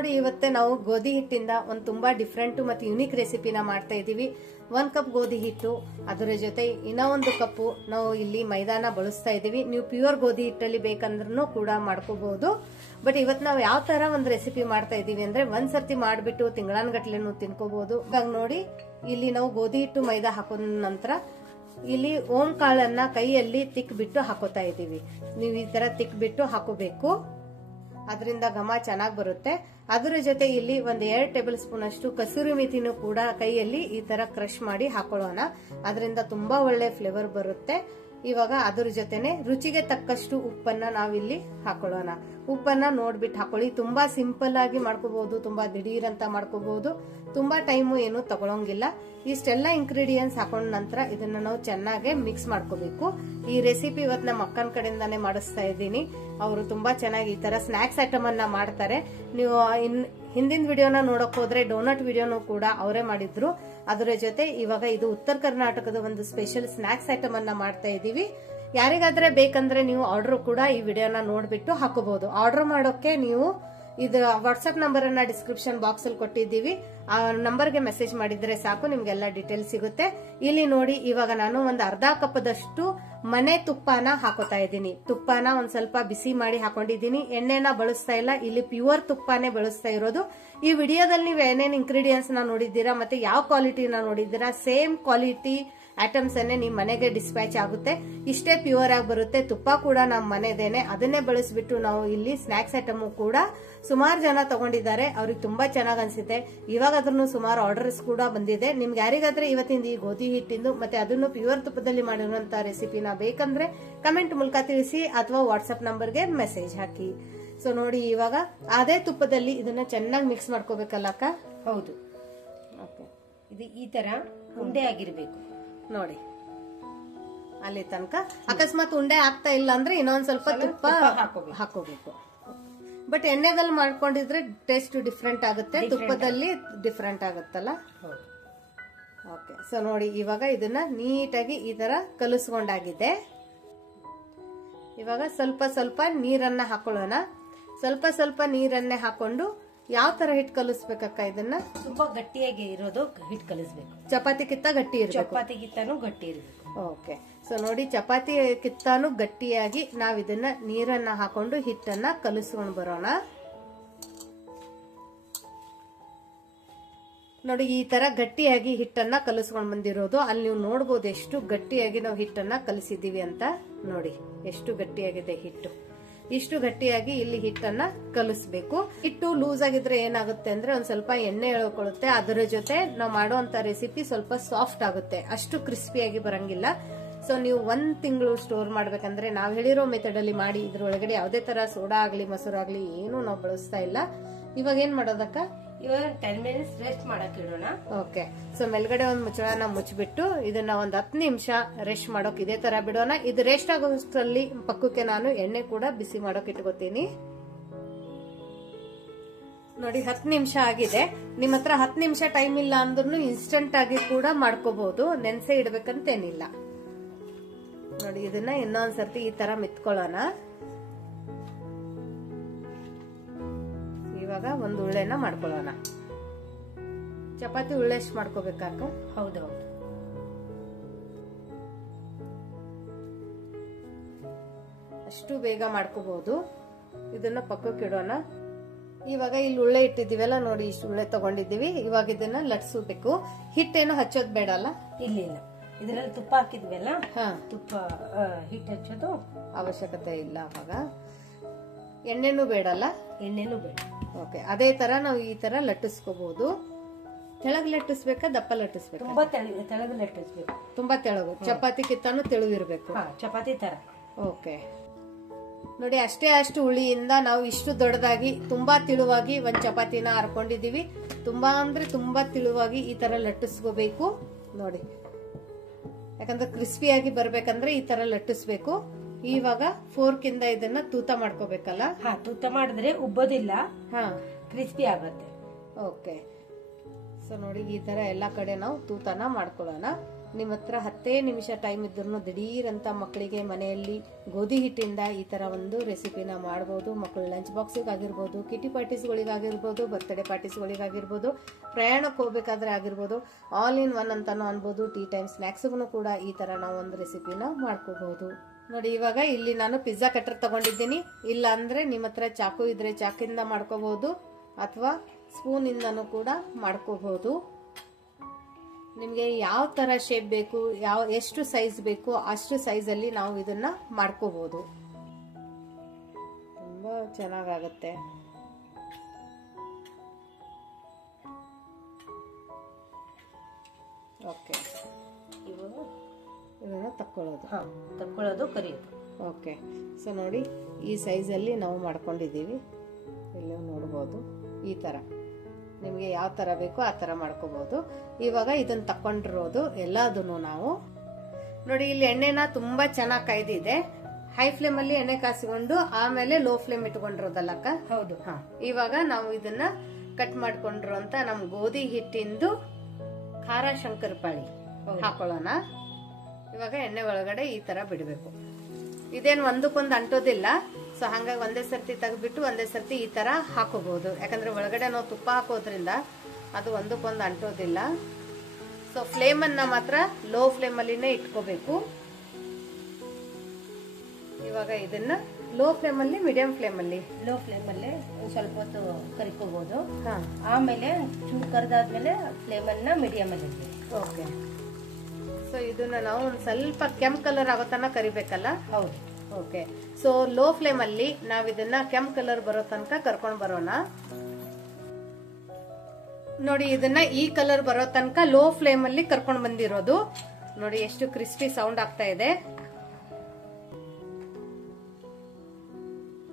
ನೋಡಿ ಇವತ್ತೆ ನಾವು ಗೋಧಿ ಹಿಟ್ಟಿಂದ ಒಂದು ತುಂಬಾ ಡಿಫ್ರೆಂಟ್ ಮತ್ತೆ ಯುನಿಕ್ ರೆಸಿಪಿನ ಮಾಡ್ತಾ ಇದೀವಿ. 1 ಕಪ್ ಗೋಧಿ ಹಿಟ್ಟು, ಅದರ ಜೊತೆ ಇನ್ನೂ 1 ಕಪ್ ನಾವು ಇಲ್ಲಿ ಮೈದಾನ ಬಳಸ್ತಾ ಇದೀವಿ. ನೀವು ಪ್ಯೂರ್ ಗೋಧಿ ಹಿಟ್ಟಲ್ಲಿ ಬೇಕಂದ್ರೂ ಕೂಡ ಮಾಡ್ಕೋಬಹುದು. ಬಟ್ ಇವತ್ತು ನಾವು ಯಾವ ತರ ಒಂದು ರೆಸಿಪಿ ಮಾಡ್ತಾ ಇದೀವಿ ಅಂದ್ರೆ ಒಂದ್ಸರ್ತಿ ಮಾಡ್ಬಿಟ್ಟು ತಿಂಗಳಾನ್ಗಟ್ಲೆನೂ ತಿನ್ಕೋಬಹುದು. ಇವಾಗ ನೋಡಿ ಇಲ್ಲಿ ನಾವು ಗೋಧಿ ಹಿಟ್ಟು ಮೈದಾ ಹಾಕೋದ ನಂತರ ಇಲ್ಲಿ ಓಂ ಕಾಳನ್ನ ಕೈಯಲ್ಲಿ ತಿಕ್ಬಿಟ್ಟು ಹಾಕೋತಾ ಇದೀವಿ. ನೀವು ಈ ತರ ತಿಕ್ಬಿಟ್ಟು ಹಾಕೋಬೇಕು, ಅದರಿಂದ ಘಮ ಚೆನ್ನಾಗಿ ಬರುತ್ತೆ. ಅದರ ಜೊತೆ ಇಲ್ಲಿ 2 ಟೇಬಲ್ ಸ್ಪೂನ್ ಅಷ್ಟು ಕಸೂರಿ ಮೇಥಿನೂ ಕೂಡ ಕೈಯಲ್ಲಿ ಈ ತರ ಕ್ರಶ್ ಮಾಡಿ ಹಾಕೊಳ್ಳೋಣ. ಅದರಿಂದ ತುಂಬಾ ಒಳ್ಳೆ ಫ್ಲೇವರ್ ಬರುತ್ತೆ. ಇವಾಗ ಅದ್ರ ಜೊತೆನೆ ರುಚಿಗೆ ತಕ್ಕಷ್ಟು ಉಪ್ಪನ್ನ ನಾವಿಲ್ಲಿ ಹಾಕೊಳ್ಳೋಣ. ಉಪ್ಪನ್ನ ನೋಡ್ಬಿಟ್ಟು ಹಾಕೊಳ್ಳಿ. ತುಂಬಾ ಸಿಂಪಲ್ ಆಗಿ ಮಾಡ್ಕೋಬಹುದು, ತುಂಬಾ ದಿಢೀರ್ ಅಂತ ಮಾಡ್ಕೋಬಹುದು, ತುಂಬಾ ಟೈಮು ಏನು ತಗೊಳಂಗಿಲ್ಲ. ಇಷ್ಟೆಲ್ಲ ಇಂಗ್ರೀಡಿಯೆಂಟ್ಸ್ ಹಾಕೊಂಡ ನಂತರ ಇದನ್ನ ನಾವು ಚೆನ್ನಾಗಿ ಮಿಕ್ಸ್ ಮಾಡ್ಕೋಬೇಕು. ಈ ರೆಸಿಪಿ ಇವತ್ತು ನಮ್ಮ ಅಕ್ಕನ ಕಡೆಯಿಂದಾನೆ ಮಾಡಿಸ್ತಾ ಇದ್ದೀನಿ. ಅವರು ತುಂಬಾ ಚೆನ್ನಾಗಿ ಈ ತರ ಸ್ನಾಕ್ಸ್ ಐಟಮ್ ಅನ್ನ ಮಾಡ್ತಾರೆ. ನೀವು ಹಿಂದಿನ ವಿಡಿಯೋನ ನೋಡಕ್ ಹೋದ್ರೆ ಡೋನಟ್ ವಿಡಿಯೋನು ಕೂಡ ಅವರೇ ಮಾಡಿದ್ರು. ಅದರ ಜೊತೆ ಇವಾಗ ಇದು ಉತ್ತರ ಕರ್ನಾಟಕದ ಒಂದು ಸ್ಪೆಷಲ್ ಸ್ನಾಕ್ಸ್ ಐಟಮ್ ಅನ್ನ ಮಾಡ್ತಾ ಇದೀವಿ. ಯಾರಿಗಾದ್ರೆ ಬೇಕಂದ್ರೆ ನೀವು ಆರ್ಡರ್ ಕೂಡ ಈ ವಿಡಿಯೋನ ನೋಡ್ಬಿಟ್ಟು ಹಾಕೋಬಹುದು. ಆರ್ಡರ್ ಮಾಡೋಕೆ ನೀವು ಇದು ವಾಟ್ಸ್ಆಪ್ ನಂಬರ್ ಅನ್ನ ಡಿಸ್ಕ್ರಿಪ್ಷನ್ ಬಾಕ್ಸ್ ಅಲ್ಲಿ ಕೊಟ್ಟಿದ್ದೀವಿ. ಆ ನಂಬರ್ಗೆ ಮೆಸೇಜ್ ಮಾಡಿದ್ರೆ ಸಾಕು, ನಿಮ್ಗೆಲ್ಲ ಡೀಟೇಲ್ ಸಿಗುತ್ತೆ. ಇಲ್ಲಿ ನೋಡಿ ಇವಾಗ ನಾನು ಒಂದು ಅರ್ಧ ಕಪ್ದಷ್ಟು ಮನೆ ತುಪ್ಪನ ಹಾಕೋತಾ ಇದ್ದೀನಿ. ತುಪ್ಪನ ಒಂದ್ ಸ್ವಲ್ಪ ಬಿಸಿ ಮಾಡಿ ಹಾಕೊಂಡಿದ್ದೀನಿ. ಎಣ್ಣೆನ ಬಳಸ್ತಾ ಇಲ್ಲ, ಇಲ್ಲಿ ಪ್ಯೂರ್ ತುಪ್ಪನೇ ಬಳಸ್ತಾ ಇರೋದು. ಈ ವಿಡಿಯೋದಲ್ಲಿ ನೀವು ಏನೇನ್ ಇಂಗ್ರೀಡಿಯೆಂಟ್ಸ್ ನ ನೋಡಿದ್ದೀರಾ ಮತ್ತೆ ಯಾವ ಕ್ವಾಲಿಟಿನ ನೋಡಿದ್ದೀರಾ, ಸೇಮ್ ಕ್ವಾಲಿಟಿ ಐಟಮ್ಸ್ ಅನ್ನೇ ನಿಮ್ ಮನೆಗೆ ಡಿಸ್ಪ್ಯಾಚ್ ಆಗುತ್ತೆ. ಇಷ್ಟೇ ಪ್ಯೂರ್ ಆಗಿ ಬರುತ್ತೆ. ತುಪ್ಪ ಕೂಡ ನಮ್ಮ ಮನೆದೇನೆ, ಅದನ್ನೇ ಬಳಸ್ಬಿಟ್ಟು ನಾವು ಇಲ್ಲಿ ಸ್ನಾಕ್ಸ್ ಐಟಮ್ ಕೂಡ ಸುಮಾರು ಜನ ತಗೊಂಡಿದ್ದಾರೆ. ಅವ್ರಿಗೆ ತುಂಬಾ ಚೆನ್ನಾಗ್ ಅನ್ಸಿದೆ. ಇವಾಗಾದ್ರೂ ಸುಮಾರು ಆರ್ಡರ್ಸ್ ಕೂಡ ಬಂದಿದೆ. ನಿಮ್ಗೆ ಯಾರಿಗಾದ್ರೆ ಇವತ್ತಿಂದ ಈ ಗೋಧಿ ಹಿಟ್ಟಿಂದು ಮತ್ತೆ ಅದನ್ನು ಪ್ಯೂರ್ ತುಪ್ಪದಲ್ಲಿ ಮಾಡಿರುವಂತ ರೆಸಿಪಿನ ಬೇಕಂದ್ರೆ ಕಮೆಂಟ್ ಮೂಲಕ ತಿಳಿಸಿ ಅಥವಾ ವಾಟ್ಸ್ಆಪ್ ನಂಬರ್ಗೆ ಮೆಸೇಜ್ ಹಾಕಿ. ಸೊ ನೋಡಿ ಇವಾಗ ಅದೇ ತುಪ್ಪದಲ್ಲಿ ಇದನ್ನ ಚೆನ್ನಾಗಿ ಮಿಕ್ಸ್ ಮಾಡ್ಕೋಬೇಕಲ್ಲ ಅಕ್ಕ? ಹೌದು. ಇದು ಈ ತರ ಉಂಡೆ ಆಗಿರ್ಬೇಕು ನೋಡಿ. ಅಲ್ಲಿ ತನಕ ಅಕಸ್ಮಾತ್ ಉಂಡೆ ಆಗ್ತಾ ಇಲ್ಲ ಅಂದ್ರೆ ಇನ್ನೊಂದ್ ಸ್ವಲ್ಪ ತುಪ್ಪ ಹಾಕೋಬೇಕು. ಬಟ್ ಎಣ್ಣೆದಲ್ಲಿ ಮಾಡ್ಕೊಂಡಿದ್ರೆ ಟೇಸ್ಟ್ ಡಿಫ್ರೆಂಟ್ ಆಗುತ್ತೆ, ತುಪ್ಪದಲ್ಲಿ ಡಿಫ್ರೆಂಟ್ ಆಗುತ್ತಲ್ಲ. ಓಕೆ, ಸೊ ನೋಡಿ ಇವಾಗ ಇದನ್ನ ನೀಟಾಗಿ ಈ ತರ ಕಲಿಸ್ಕೊಂಡಾಗಿದೆ. ಇವಾಗ ಸ್ವಲ್ಪ ಸ್ವಲ್ಪ ನೀರನ್ನ ಹಾಕೊಳ್ಳೋಣ. ಸ್ವಲ್ಪ ಸ್ವಲ್ಪ ನೀರನ್ನೇ ಹಾಕೊಂಡು ಯಾವ ತರ ಹಿಟ್ ಕಲಿಸ್ಬೇಕಕ್ಕ? ಇದನ್ನ ತುಂಬಾ ಗಟ್ಟಿಯಾಗಿ ಇರೋದು ಹಿಟ್ ಕಲಿಸ್ಬೇಕು. ಚಪಾತಿ ಕಿತ್ತ ಗಟ್ಟಿ ಇರಬೇಕು. ಚಪಾತಿ ಕಿತ್ತಾನು ಗಟ್ಟಿ ಇರಬೇಕು. ಓಕೆ, ಸೊ ನೋಡಿ ಚಪಾತಿ ಕಿತ್ತಾನು ಗಟ್ಟಿಯಾಗಿ ನಾವ್ ಇದನ್ನ ನೀರನ್ನ ಹಾಕೊಂಡು ಹಿಟ್ಟನ್ನ ಕಲಿಸ್ಕೊಂಡ್ ಬರೋಣ. ನೋಡಿ ಈ ತರ ಗಟ್ಟಿಯಾಗಿ ಹಿಟ್ಟನ್ನ ಕಲಿಸ್ಕೊಂಡ್ ಬಂದಿರೋದು. ಅಲ್ಲಿ ನೀವು ನೋಡ್ಬೋದು ಎಷ್ಟು ಗಟ್ಟಿಯಾಗಿ ನಾವು ಹಿಟ್ಟನ್ನ ಕಲಿಸಿದೀವಿ ಅಂತ. ನೋಡಿ ಎಷ್ಟು ಗಟ್ಟಿಯಾಗಿದೆ ಹಿಟ್ಟು. ಇಷ್ಟು ಗಟ್ಟಿಯಾಗಿ ಇಲ್ಲಿ ಹಿಟ್ಟನ್ನ ಕಲಿಸ್ಬೇಕು. ಹಿಟ್ಟು ಲೂಸ್ ಆಗಿದ್ರೆ ಏನಾಗುತ್ತೆ ಅಂದ್ರೆ ಒಂದ್ ಸ್ವಲ್ಪ ಎಣ್ಣೆ ಎಳ್ಕೊಳ್ಳುತ್ತೆ. ಅದರ ಜೊತೆ ನಾವು ಮಾಡುವಂತ ರೆಸಿಪಿ ಸ್ವಲ್ಪ ಸಾಫ್ಟ್ ಆಗುತ್ತೆ, ಅಷ್ಟು ಕ್ರಿಸ್ಪಿಯಾಗಿ ಬರಂಗಿಲ್ಲ. ಸೊ ನೀವು 1 ತಿಂಗಳು ಸ್ಟೋರ್ ಮಾಡ್ಬೇಕಂದ್ರೆ ನಾವ್ ಹೇಳಿರೋ ಮೆಥಡ್ ಅಲ್ಲಿ ಮಾಡಿ. ಇದ್ರೊಳಗಡೆ ಯಾವುದೇ ತರ ಸೋಡಾ ಆಗ್ಲಿ ಮೊಸರಾಗ್ಲಿ ಏನು ನಾವು ಬಳಸ್ತಾ ಇಲ್ಲ. ಇವಾಗ ಏನ್ ಮಾಡೋದಕ್ಕ? ಇವಾಗ 10 ಮಿನಿಟ್ಸ್ ರೆಸ್ಟ್ ಮಾಡಕ್ ಇಡೋಣ. ಓಕೆ, ಸೊ ಮೇಲ್ಗಡೆ ಒಂದ್ ಮುಚ್ಚಳನ ಮುಚ್ಚಿಬಿಟ್ಟು ಇದನ್ನ ಒಂದ್ 10 ನಿಮಿಷ ರೆಸ್ಟ್ ಮಾಡೋಕ್ ಇದೇ ತರ ಬಿಡೋಣ. ಇದು ರೆಸ್ಟ್ ಆಗೋಷ್ಟರಲ್ಲಿ ಪಕ್ಕಕ್ಕೆ ನಾನು ಎಣ್ಣೆ ಕೂಡ ಬಿಸಿ ಮಾಡೋಕ್ ಇಟ್ಕೋತೀನಿ. ನೋಡಿ 10 ನಿಮಿಷ ಆಗಿದೆ. ನಿಮ್ ಹತ್ರ 10 ನಿಮಿಷ ಟೈಮ್ ಇಲ್ಲ ಅಂದ್ರೂ ಇನ್ಸ್ಟೆಂಟ್ ಆಗಿ ಕೂಡ ಮಾಡ್ಕೋಬಹುದು, ನೆನ್ಸೆ ಇಡ್ಬೇಕಂತೇನಿಲ್ಲ. ನೋಡಿ ಇದನ್ನ ಇನ್ನೊಂದ್ಸರ್ತಿ ಈ ತರ ಮಿತ್ಕೊಳ್ಳೋಣ. ಇವಾಗ ಒಂದು ಉಳ್ಳೆನ ಮಾಡ್ಕೊಳ್ಳೋಣ. ಚಪಾತಿ ಉಳ್ಳೆ ಎಷ್ಟು ಮಾಡ್ಕೋಬೇಕಾಕ? ಹೌದೌದು. ಅಷ್ಟು ಬೇಗ ಮಾಡ್ಕೋಬಹುದು. ಇದನ್ನ ಪಕ್ಕಕ್ಕೆ ಇಡೋಣ. ಇವಾಗ ಇಲ್ಲಿ ಉಳ್ಳೆ ಇಟ್ಟಿದ್ದೀವಲ್ಲ ನೋಡಿ, ಇಷ್ಟು ಉಳ್ಳೆ ತಗೊಂಡಿದ್ದೀವಿ. ಇವಾಗ ಇದನ್ನ ಲಟ್ಸ್ಬೇಕು. ಹಿಟ್ಟೇನು ಹಚ್ಚೋದ್ ಬೇಡ ಅಲ್ಲ? ಇಲ್ಲ ಇಲ್ಲ, ಇದರಲ್ಲಿ ತುಪ್ಪ ಹಾಕಿದ್ವಲ್ಲ, ತುಪ್ಪ ಹಿಟ್ಟು ಹಚ್ಚೋದು ಅವಶ್ಯಕತೆ ಇಲ್ಲ. ಅವಾಗ ಎಣ್ಣೆನೂ ಬೇಡಲ್ಲ? ಎಣ್ಣೆನೂ ಬೇಡ. ಓಕೆ, ಅದೇ ತರ ನಾವು ಈ ತರ ಲಟ್ಟಿಸ್ಕೋಬಹುದು. ತೆಳಗ್ ಲಟ್ಟಿಸ್ಬೇಕಾ ದಪ್ಪ ಲಟ್ಟಿಸ್ಬೇಕು? ತುಂಬಾ ತೆಳಗ್ ಲಟ್ಟಿಸ್ಬೇಕು. ತುಂಬಾ ತೆಳಗು. ಚಪಾತಿ ಕಿತ್ತಾನು ತೆಳುವಿರ್ಬೇಕು. ಚಪಾತಿ ತರ. ಓಕೆ, ನೋಡಿ ಅಷ್ಟು ಹುಳಿಯಿಂದ ನಾವು ಇಷ್ಟು ದೊಡ್ಡದಾಗಿ ತುಂಬಾ ತಿಳುವಾಗಿ ಒಂದ್ ಚಪಾತಿನ ಹರ್ಕೊಂಡಿದೀವಿ. ತುಂಬಾ ಅಂದ್ರೆ ತುಂಬಾ ತಿಳುವಾಗಿ ಈ ತರ ಲಟ್ಟಿಸ್ಕೋಬೇಕು. ನೋಡಿ, ಯಾಕಂದ್ರೆ ಕ್ರಿಸ್ಪಿಯಾಗಿ ಬರ್ಬೇಕಂದ್ರೆ ಈ ತರ ಲಟ್ಟಿಸ್ಬೇಕು. ಇವಾಗ ಫೋರ್ಕ್ ಇಂದ ಇದನ್ನ ತೂತ ಮಾಡ್ಕೋಬೇಕಲ್ಲ? ತೂತ ಮಾಡಿದ್ರೆ ಉಬ್ಬೋದಿಲ್ಲ, ಕ್ರಿಸ್ಪಿ ಆಗತ್ತೆ. ಓಕೆ, ಸೊ ನೋಡಿ ಈ ತರ ಎಲ್ಲಾ ಕಡೆ ನಾವು ತೂತನ ಮಾಡ್ಕೊಳ್ಳೋಣ. ನಿಮ್ಮ ಹತ್ರ 10 ನಿಮಿಷ ಟೈಮ್ ಇದ್ರೂ ದಿಢೀರಂತ ಮಕ್ಕಳಿಗೆ ಮನೆಯಲ್ಲಿ ಗೋಧಿ ಹಿಟ್ಟಿಂದ ಈ ತರ ಒಂದು ರೆಸಿಪಿನ ಮಾಡ್ಬೋದು. ಮಕ್ಕಳು ಲಂಚ್ ಬಾಕ್ಸಿಗೆ ಆಗಿರ್ಬೋದು, ಕಿಟಿ ಪಾರ್ಟೀಸ್ಗಳಿಗಾಗಿರ್ಬೋದು, ಬರ್ತ್ಡೇ ಪಾರ್ಟೀಸ್ಗಳಿಗಾಗಿರ್ಬೋದು, ಪ್ರಯಾಣಕ್ಕೆ ಹೋಗ್ಬೇಕಾದ್ರೆ ಆಗಿರ್ಬೋದು, ಆಲ್ ಇನ್ ಒನ್ ಅಂತಾನು ಅನ್ಬೋದು. ಟೀ ಟೈಮ್ ಸ್ನ್ಯಾಕ್ಸ್ಗೂ ಕೂಡ ಈ ತರ ನಾವು ಒಂದು ರೆಸಿಪಿನ ಮಾಡ್ಕೋಬಹುದು. ನೋಡಿ ಇವಾಗ ಇಲ್ಲಿ ನಾನು ಪಿಜ್ಜಾ ಕಟರ್ ತಗೊಂಡಿದ್ದೀನಿ. ಇಲ್ಲ ಅಂದ್ರೆ ನಿಮ್ಮ ಹತ್ರ ಚಾಕು ಇದ್ರೆ ಚಾಕಿಂದ ಮಾಡ್ಕೋಬಹುದು ಅಥವಾ ಸ್ಪೂನ್ ಇಂದನೂ ಕೂಡ ಮಾಡ್ಕೋಬಹುದು. ನಿಮಗೆ ಯಾವ ತರ ಶೇಪ್ ಬೇಕು, ಎಷ್ಟು ಸೈಜ್ ಬೇಕು ಅಷ್ಟು ಸೈಜ್ ಅಲ್ಲಿ ನಾವು ಇದನ್ನ ಮಾಡ್ಕೋಬಹುದು. ತುಂಬಾ ಚೆನ್ನಾಗಾಗುತ್ತೆ. ಓಕೆ, ಇದನ್ನ ತಕ್ಕೊಳ್ಳೋದು ಕರಿಯೋದು. ಓಕೆ, ಸೊ ನೋಡಿ ಈ ಸೈಜ್ ಅಲ್ಲಿ ನಾವು ಮಾಡ್ಕೊಂಡಿದೀವಿ. ಇಲ್ಲಿ ನೋಡಬಹುದು ಈ ತರ ನಿಮಗೆ ಯಾವ ತರ ಬೇಕೋ ಆ ತರ ಮಾಡ್ಕೋಬಹುದು. ಇವಾಗ ಇದನ್ನ ತಕೊಂಡಿರೋದು ಎಲ್ಲದನ್ನು ನಾವು ನೋಡಿ ಇಲ್ಲಿ ಎಣ್ಣೆನ ತುಂಬಾ ಚೆನ್ನಾಗಿ ಕಾಯ್ದಿದೆ. ಹೈ ಫ್ಲೇಮ್ ಅಲ್ಲಿ ಎಣ್ಣೆ ಕಾಸಿಕೊಂಡು ಆಮೇಲೆ ಲೋ ಫ್ಲೇಮ್ ಇಟ್ಕೊಂಡಿರೋದಲ್ಲಕ್ಕ? ಹೌದು. ಇವಾಗ ನಾವು ಇದನ್ನ ಕಟ್ ಮಾಡ್ಕೊಂಡಿರೋಂತ ನಮ್ ಗೋಧಿ ಹಿಟ್ಟಿಂದು ಖಾರ ಶಂಕರಪಾಳಿ ಹಾಕೊಳ್ಳೋಣ. ಇವಾಗ ಎಣ್ಣೆ ಒಳಗಡೆ ಈ ತರ ಬಿಡಬೇಕು. ಇದೇನು ಒಂದಕ್ಕೊಂದು ಅಂಟೋದಿಲ್ಲ. ಸೊ ಹಂಗಾಗಿ ಒಂದೇ ಸರ್ತಿ ತೆಗೆದ್ಬಿಟ್ಟು ಒಂದೇ ಸರ್ತಿ ಈ ತರ ಹಾಕೋಬಹುದು. ಯಾಕಂದ್ರೆ ಒಳಗಡೆ ನಾವು ತುಪ್ಪ ಹಾಕೋದ್ರಿಂದ ಅದು ಒಂದಕ್ಕೊಂದು ಅಂಟೋದಿಲ್ಲ. ಸೊ ಫ್ಲೇಮ್ ಅನ್ನ ಮಾತ್ರ ಲೋ ಫ್ಲೇಮ್ ಅಲ್ಲಿನೇ ಇಟ್ಕೋಬೇಕು. ಇವಾಗ ಇದನ್ನ ಲೋ ಫ್ಲೇಮ್ ಅಲ್ಲಿ, ಮೀಡಿಯಂ ಫ್ಲೇಮ್ ಅಲ್ಲಿ, ಲೋ ಫ್ಲೇಮ್ ಅಲ್ಲಿ ಸ್ವಲ್ಪ ಹೊತ್ತು ಕರಿಕೋಬಹುದು. ಆಮೇಲೆ ಚೂರು ಕರೆದಾದ್ಮೇಲೆ ಫ್ಲೇಮ್ ಅನ್ನ ಮೀಡಿಯಂ ಅಲ್ಲಿ. ಓಕೆ, ಸೊ ಇದನ್ನ ನಾವು ಒಂದ್ ಸ್ವಲ್ಪ ಕೆಂಪ್ ಕಲರ್ ಆಗೋ ತನಕ ಕರಿಬೇಕಲ್ಲ? ಹೌದು. ಓಕೆ, ಸೊ ಲೋ ಫ್ಲೇಮ್ ಅಲ್ಲಿ ನಾವ್ ಇದನ್ನ ಕೆಂಪ್ ಕಲರ್ ಬರೋ ತನಕ ಕರ್ಕೊಂಡ್ ಬರೋಣ. ನೋಡಿ ಇದನ್ನ ಈ ಕಲರ್ ಬರೋ ತನಕ ಲೋ ಫ್ಲೇಮ್ ಅಲ್ಲಿ ಕರ್ಕೊಂಡ್ ಬಂದಿರೋದು. ನೋಡಿ ಎಷ್ಟು ಕ್ರಿಸ್ಪಿ ಸೌಂಡ್ ಆಗ್ತಾ ಇದೆ.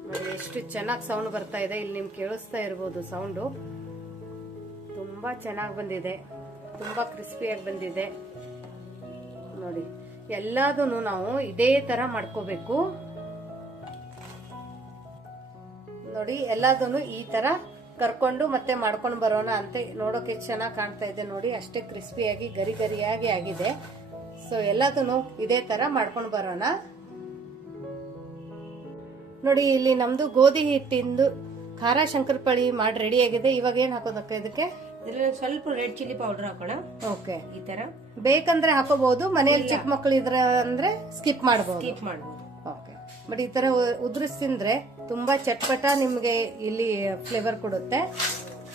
ನೋಡಿ ಎಷ್ಟು ಚೆನ್ನಾಗಿ ಸೌಂಡ್ ಬರ್ತಾ ಇದೆ. ಇಲ್ಲಿ ನಿಮ್ಗೆ ಕೇಳಿಸ್ತಾ ಇರ್ಬೋದು ಸೌಂಡು. ತುಂಬಾ ಚೆನ್ನಾಗಿ ಬಂದಿದೆ, ತುಂಬಾ ಕ್ರಿಸ್ಪಿಯಾಗಿ ಬಂದಿದೆ. ನೋಡಿ ಎಲ್ಲದನ್ನು ನಾವು ಇದೇ ತರ ಮಾಡ್ಕೋಬೇಕು. ನೋಡಿ ಎಲ್ಲದನ್ನು ಈ ತರ ಕರ್ಕೊಂಡು ಮತ್ತೆ ಮಾಡ್ಕೊಂಡು ಬರೋಣ ಅಂತ. ನೋಡೋಕೆ ಚೆನ್ನಾಗಿ ಕಾಣ್ತಾ ಇದೆ ನೋಡಿ, ಅಷ್ಟೇ ಕ್ರಿಸ್ಪಿಯಾಗಿ ಗರಿ ಗರಿಯಾಗಿ ಆಗಿದೆ. ಸೊ ಎಲ್ಲದನ್ನು ಇದೇ ತರ ಮಾಡ್ಕೊಂಡು ಬರೋಣ. ನೋಡಿ ಇಲ್ಲಿ ನಮ್ದು ಗೋಧಿ ಹಿಟ್ಟಿಂದು ಖಾರ ಶಂಕರಪಾಳಿ ಮಾಡಿ ರೆಡಿ ಆಗಿದೆ. ಇವಾಗ ಏನ್ ಹಾಕೋದಕ್ಕ ಇದಕ್ಕೆ? ಸ್ವಲ್ಪ ರೆಡ್ ಚಿಲ್ಲಿ ಪೌಡರ್ ಹಾಕೋಣ. ಓಕೆ, ಈ ತರ ಬೇಕಂದ್ರೆ ಹಾಕೋಬಹುದು. ಮನೆಯಲ್ಲಿ ಚಿಕ್ಕ ಮಕ್ಕಳು ಇದ್ರೆ ಅಂದ್ರೆ ಸ್ಕಿಪ್ ಮಾಡಬಹುದು. ಓಕೆ, ಬಟ್ ಈ ತರ ಉದುರಿಸಿ ತಿಂದ್ರೆ ತುಂಬಾ ಚಟ್ಪಟ ನಿಮ್ಗೆ ಇಲ್ಲಿ ಫ್ಲೇವರ್ ಕೊಡುತ್ತೆ.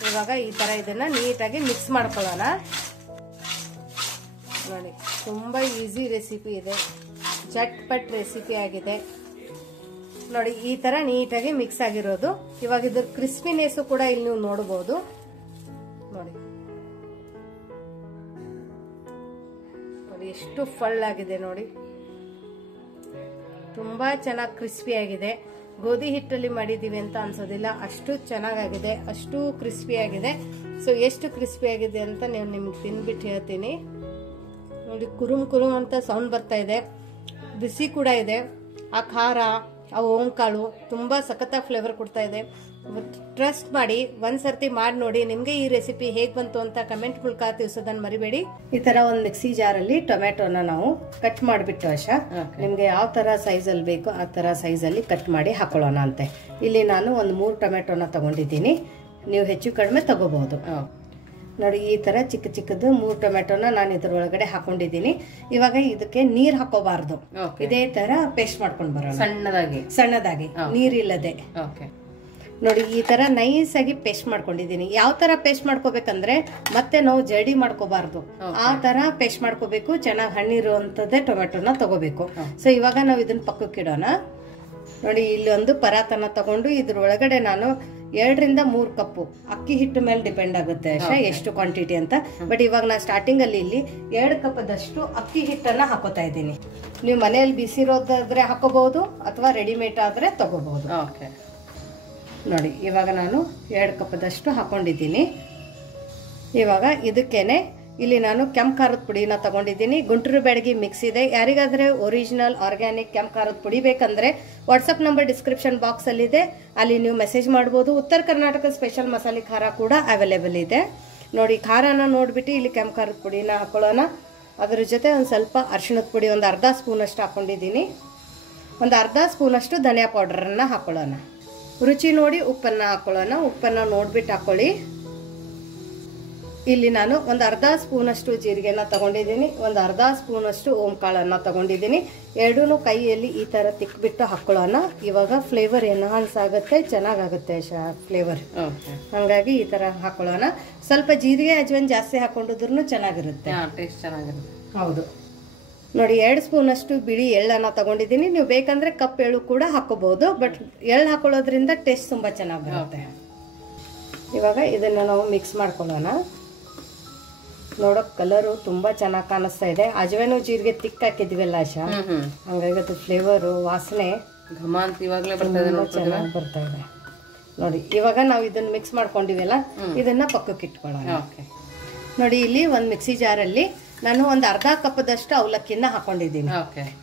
ಇವಾಗ ಈ ತರ ಇದನ್ನ ನೀಟಾಗಿ ಮಿಕ್ಸ್ ಮಾಡ್ಕೊಳ್ಳೋಣ. ನೋಡಿ ತುಂಬಾ ಈಸಿ ರೆಸಿಪಿ ಇದೆ, ಚಟ್ಪಟ್ ರೆಸಿಪಿ ಆಗಿದೆ. ನೋಡಿ ಈ ತರ ನೀಟಾಗಿ ಮಿಕ್ಸ್ ಆಗಿರೋದು. ಇವಾಗ ಇದ್ರ ಕ್ರಿಸ್ಪಿನೆಸ್ ಕೂಡ ಇಲ್ಲಿ ನೀವು ನೋಡಬಹುದು. ನೋಡಿ ನೋಡಿ ಎಷ್ಟು ಫಳ್ಳಾಗಿದೆ ನೋಡಿ, ತುಂಬಾ ಚೆನ್ನಾಗಿ ಕ್ರಿಸ್ಪಿ ಆಗಿದೆ. ಗೋಧಿ ಹಿಟ್ಟಲ್ಲಿ ಮಾಡಿದೀವಿ ಅಂತ ಅನ್ಸೋದಿಲ್ಲ, ಅಷ್ಟು ಚೆನ್ನಾಗಾಗಿದೆ, ಅಷ್ಟು ಕ್ರಿಸ್ಪಿ ಆಗಿದೆ. ಸೊ ಎಷ್ಟು ಕ್ರಿಸ್ಪಿ ಆಗಿದೆ ಅಂತ ನಿಮ್ಗೆ ತಿನ್ಬಿಟ್ಟು ಹೇಳ್ತೀನಿ. ನೋಡಿ ಕುರುಮ್ ಕುರುಮ್ ಅಂತ ಸೌಂಡ್ ಬರ್ತಾ ಇದೆ, ಬಿಸಿ ಕೂಡ ಇದೆ. ಆ ಖಾರ, ಆ ಓಂಕಾಳು ತುಂಬಾ ಸಖತ್ತಾಗಿ ಫ್ಲೇವರ್ ಕೊಡ್ತಾ ಇದೆ. ಟ್ರಸ್ಟ್ ಮಾಡಿ ಒಂದ್ಸರ್ತಿ ಮಾಡಿ ನೋಡಿ. ನಿಮ್ಗೆ ಈ ರೆಸಿಪಿ ಹೇಗ್ ಬಂತು ಅಂತ ಕಮೆಂಟ್ ಮೂಲಕ ತಿಳಿಸೋದನ್ನ ಮರಿಬೇಡಿ. ಈ ತರ ಒಂದ್ ಮಿಕ್ಸಿ ಜಾರ್ ಅಲ್ಲಿ ಟೊಮೆಟೊನ ನಾವು ಕಟ್ ಮಾಡಿಬಿಟ್ಟು ನಿಮ್ಗೆ ಯಾವ ತರ ಸೈಜ್ ಅಲ್ಲಿ ಬೇಕು ಆ ತರ ಸೈಜ್ ಅಲ್ಲಿ ಕಟ್ ಮಾಡಿ ಹಾಕೊಳ್ಳೋಣ ಅಂತೆ. ಇಲ್ಲಿ ನಾನು ಒಂದು 3 ಟೊಮೆಟೊನ ತಗೊಂಡಿದ್ದೀನಿ. ನೀವು ಹೆಚ್ಚು ಕಡಿಮೆ ತಗೋಬಹುದು. ನೋಡಿ ಈ ತರ ಚಿಕ್ಕ ಚಿಕ್ಕದು 3 ಟೊಮೆಟೊನ ನಾನು ಇದ್ರೊಳಗಡೆ ಹಾಕೊಂಡಿದ್ದೀನಿ. ಇವಾಗ ಇದಕ್ಕೆ ನೀರ್ ಹಾಕೋಬಾರ್ದು, ಇದೇ ತರ ಪೇಸ್ಟ್ ಮಾಡ್ಕೊಂಡ್ ಬರೋಣ ಸಣ್ಣದಾಗಿ ನೀರಿಲ್ಲದೆ. ನೋಡಿ ಈ ತರ ನೈಸ್ ಆಗಿ ಪೇಸ್ಟ್ ಮಾಡ್ಕೊಂಡಿದ್ದೀನಿ. ಯಾವ ತರ ಪೇಸ್ಟ್ ಮಾಡ್ಕೋಬೇಕಂದ್ರೆ ಮತ್ತೆ ನಾವು ಜಡಿ ಮಾಡ್ಕೋಬಾರ್ದು, ಆ ತರ ಪೇಸ್ಟ್ ಮಾಡ್ಕೋಬೇಕು. ಚೆನ್ನಾಗಿ ಹಣ್ಣಿರುವಂತದ್ದೇ ಟೊಮೆಟೊನ ತಗೋಬೇಕು. ಸೊ ಇವಾಗ ನಾವು ಇದನ್ನ ಪಕ್ಕಕ್ಕೆ ಇಡೋಣ. ನೋಡಿ ಇಲ್ಲಿ ಒಂದು ಪರಾತನ ತಗೊಂಡು ಇದ್ರೊಳಗಡೆ ನಾನು 2 ರಿಂದ 3 ಕಪ್ಪು ಅಕ್ಕಿ ಹಿಟ್ಟು ಮೇಲೆ ಡಿಪೆಂಡ್ ಆಗುತ್ತೆ ಅಷ್ಟೇ ಎಷ್ಟು ಕ್ವಾಂಟಿಟಿ ಅಂತ. ಬಟ್ ಇವಾಗ ನಾನು ಸ್ಟಾರ್ಟಿಂಗ್ ಅಲ್ಲಿ ಇಲ್ಲಿ 2 ಕಪ್ಪದಷ್ಟು ಅಕ್ಕಿ ಹಿಟ್ಟನ್ನ ಹಾಕೋತಾ ಇದ್ದೀನಿ. ನೀವು ಮನೆಯಲ್ಲಿ ಬಿಸಿರೋದಾದ್ರೆ ಹಾಕೋಬಹುದು ಅಥವಾ ರೆಡಿಮೇಡ್ ಆದ್ರೆ ತಗೋಬಹುದು. ನೋಡಿ ಇವಾಗ ನಾನು 2 ಕಪ್ಪದಷ್ಟು ಹಾಕೊಂಡಿದ್ದೀನಿ. ಇವಾಗ ಇದಕ್ಕೇನೆ ಇಲ್ಲಿ ನಾನು ಕೆಂಪು ಖಾರದ ಪುಡಿನ ತಗೊಂಡಿದ್ದೀನಿ. ಗುಂಟೂರು ಬ್ಯಾಡಗಿ ಮಿಕ್ಸ್ ಇದೆ. ಯಾರಿಗಾದ್ರೆ ಒರಿಜಿನಲ್ ಆರ್ಗ್ಯಾನಿಕ್ ಕೆಂಪು ಖಾರದ ಪುಡಿ ಬೇಕಂದ್ರೆ ವಾಟ್ಸಪ್ ನಂಬರ್ ಡಿಸ್ಕ್ರಿಪ್ಷನ್ ಬಾಕ್ಸ್ ಅಲ್ಲಿ ಇದೆ, ಅಲ್ಲಿ ನೀವು ಮೆಸೇಜ್ ಮಾಡಬಹುದು. ಉತ್ತರ ಕರ್ನಾಟಕ ಸ್ಪೆಷಲ್ ಮಸಾಲೆ ಖಾರ ಕೂಡ ಅವೈಲೇಬಲ್ ಇದೆ. ನೋಡಿ ಖಾರನ ನೋಡ್ಬಿಟ್ಟು ಇಲ್ಲಿ ಕೆಂಪು ಖಾರದ ಪುಡಿನ ಹಾಕೊಳ್ಳೋಣ. ಅದರ ಜೊತೆ ಒಂದು ಸ್ವಲ್ಪ ಅರಿಶಿಣದ ಪುಡಿ ಒಂದು ಅರ್ಧ ಸ್ಪೂನಷ್ಟು ಹಾಕ್ಕೊಂಡಿದ್ದೀನಿ. ಒಂದು ಅರ್ಧ ಸ್ಪೂನಷ್ಟು ಧನಿಯಾ ಪೌಡರನ್ನು ಹಾಕ್ಕೊಳ್ಳೋಣ. ರುಚಿ ನೋಡಿ ಉಪ್ಪನ್ನು ಹಾಕ್ಕೊಳ್ಳೋಣ. ಉಪ್ಪನ್ನು ನೋಡ್ಬಿಟ್ಟು ಹಾಕ್ಕೊಳ್ಳಿ. ಇಲ್ಲಿ ನಾನು ಒಂದು ಅರ್ಧ ಸ್ಪೂನಷ್ಟು ಜೀರಿಗೆನ ತಗೊಂಡಿದ್ದೀನಿ, ಒಂದು ಅರ್ಧ ಸ್ಪೂನಷ್ಟು ಓಂಕಾಳನ್ನು ತಗೊಂಡಿದ್ದೀನಿ. ಎರಡೂ ಕೈಯಲ್ಲಿ ಈ ಥರ ತಿಕ್ಬಿಟ್ಟು ಹಾಕ್ಕೊಳ್ಳೋಣ. ಇವಾಗ ಫ್ಲೇವರ್ ಎನ್ಹಾನ್ಸ್ ಆಗುತ್ತೆ, ಚೆನ್ನಾಗಾಗುತ್ತೆ ಫ್ಲೇವರ್. ಹಾಗಾಗಿ ಈ ಥರ ಹಾಕ್ಕೊಳ್ಳೋಣ. ಸ್ವಲ್ಪ ಜೀರಿಗೆ ಅಜ್ವನ್ ಜಾಸ್ತಿ ಹಾಕೊಂಡಿದ್ರು ಚೆನ್ನಾಗಿರುತ್ತೆ, ಟೇಸ್ಟ್ ಚೆನ್ನಾಗಿರುತ್ತೆ. ಹೌದು ನೋಡಿ, 2 ಸ್ಪೂನಷ್ಟು ಬಿಳಿ ಎಳ್ಳನ್ನು ತಗೊಂಡಿದ್ದೀನಿ. ನೀವು ಬೇಕಂದ್ರೆ ಕಪ್ ಎಳ್ಳು ಕೂಡ ಹಾಕೋಬಹುದು, ಬಟ್ ಎಳ್ಳು ಹಾಕೊಳ್ಳೋದ್ರಿಂದ ಟೇಸ್ಟ್ ತುಂಬ ಚೆನ್ನಾಗಿ ಬರುತ್ತೆ. ಇವಾಗ ಇದನ್ನು ನಾವು ಮಿಕ್ಸ್ ಮಾಡ್ಕೊಳ್ಳೋಣ. ನೋಡೋಕೆ ಕಲರು ತುಂಬ ಚೆನ್ನಾಗಿ ಕಾಣಿಸ್ತಾ ಇದೆ. ಅಜವೇನು ಜೀರಿಗೆ ತಿಕ್ ಹಾಕಿದ್ವಿಲ್ಲ ಆಶಾ, ಹಂಗಾಗಿ ಅದು ಫ್ಲೇವರು ವಾಸನೆ ಘಮ ಅಂತ ಇವಾಗಲೇ ಚೆನ್ನಾಗಿ ಬರ್ತಾ ಇದೆ ನೋಡಿ. ಇವಾಗ ನಾವು ಇದನ್ನ ಮಿಕ್ಸ್ ಮಾಡ್ಕೊಂಡಿವಲ್ಲ, ಇದನ್ನ ಪಕ್ಕಕ್ಕೆ ಇಟ್ಕೊಳ್ಳೋಣ. ನೋಡಿ, ಇಲ್ಲಿ ಒಂದು ಮಿಕ್ಸಿ ಜಾರಲ್ಲಿ ನಾನು ಒಂದು ಅರ್ಧ ಕಪ್ಪದಷ್ಟು ಅವಲಕ್ಕಿನ ಹಾಕೊಂಡಿದ್ದೀನಿ.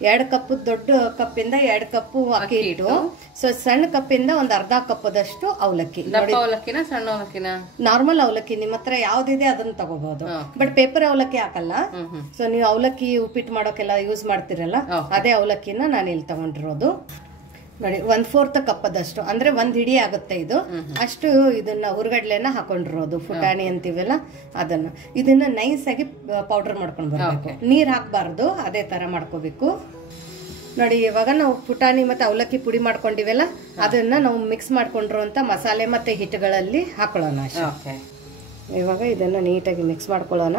2 ಕಪ್ ದೊಡ್ಡ ಕಪ್ಪಿಂದ 2 ಕಪ್ ಅಕ್ಕಿ ಹಿಟ್ಟು, ಸೊ ಸಣ್ಣ ಕಪ್ಪಿಂದ ಒಂದು ಅರ್ಧ ಕಪ್ಪದಷ್ಟು ಅವಲಕ್ಕಿ. ನಾರ್ಮಲ್ ಅವಲಕ್ಕಿ ನಿಮ್ಮ ಹತ್ರ ಯಾವ್ದಿದೆ ಅದನ್ನ ತಗೋಬಹುದು, ಬಟ್ ಪೇಪರ್ ಅವಲಕ್ಕಿ ಹಾಕಲ್ಲ. ಸೊ ನೀವು ಅವಲಕ್ಕಿ ಉಪ್ಪಿಟ್ಟು ಮಾಡೋಕೆಲ್ಲ ಯೂಸ್ ಮಾಡ್ತಿರಲ್ಲ, ಅದೇ ಅವಲಕ್ಕಿನ ನಾನು ಇಲ್ಲಿ ತಗೊಂಡಿರೋದು. ನೋಡಿ, 1/4 ಕಪ್ಪದಷ್ಟು ಅಂದ್ರೆ 1 ಹಿಡಿ ಆಗುತ್ತೆ ಇದು. ಅಷ್ಟು ಇದನ್ನ ಹುರ್ಗಡ್ಲೆನ ಹಾಕೊಂಡಿರೋದು, ಫುಟಾಣಿ ಅಂತೀವಲ್ಲ ಅದನ್ನ. ಇದನ್ನ ನೈಸ್ ಆಗಿ ಪೌಡರ್ ಮಾಡ್ಕೊಂಡು ಬರ್ಬೇಕು, ನೀರ್ ಹಾಕ್ಬಾರ್ದು, ಅದೇ ತರ ಮಾಡ್ಕೋಬೇಕು. ನೋಡಿ, ಇವಾಗ ನಾವು ಪುಟಾಣಿ ಮತ್ತೆ ಅವಲಕ್ಕಿ ಪುಡಿ ಮಾಡ್ಕೊಂಡಿವಲ್ಲ, ಅದನ್ನ ನಾವು ಮಿಕ್ಸ್ ಮಾಡ್ಕೊಂಡಿರುವಂತ ಮಸಾಲೆ ಮತ್ತೆ ಹಿಟ್ಟುಗಳಲ್ಲಿ ಹಾಕೊಳ್ಳೋಣ. ಇವಾಗ ಇದನ್ನ ನೀಟಾಗಿ ಮಿಕ್ಸ್ ಮಾಡ್ಕೊಳ್ಳೋಣ.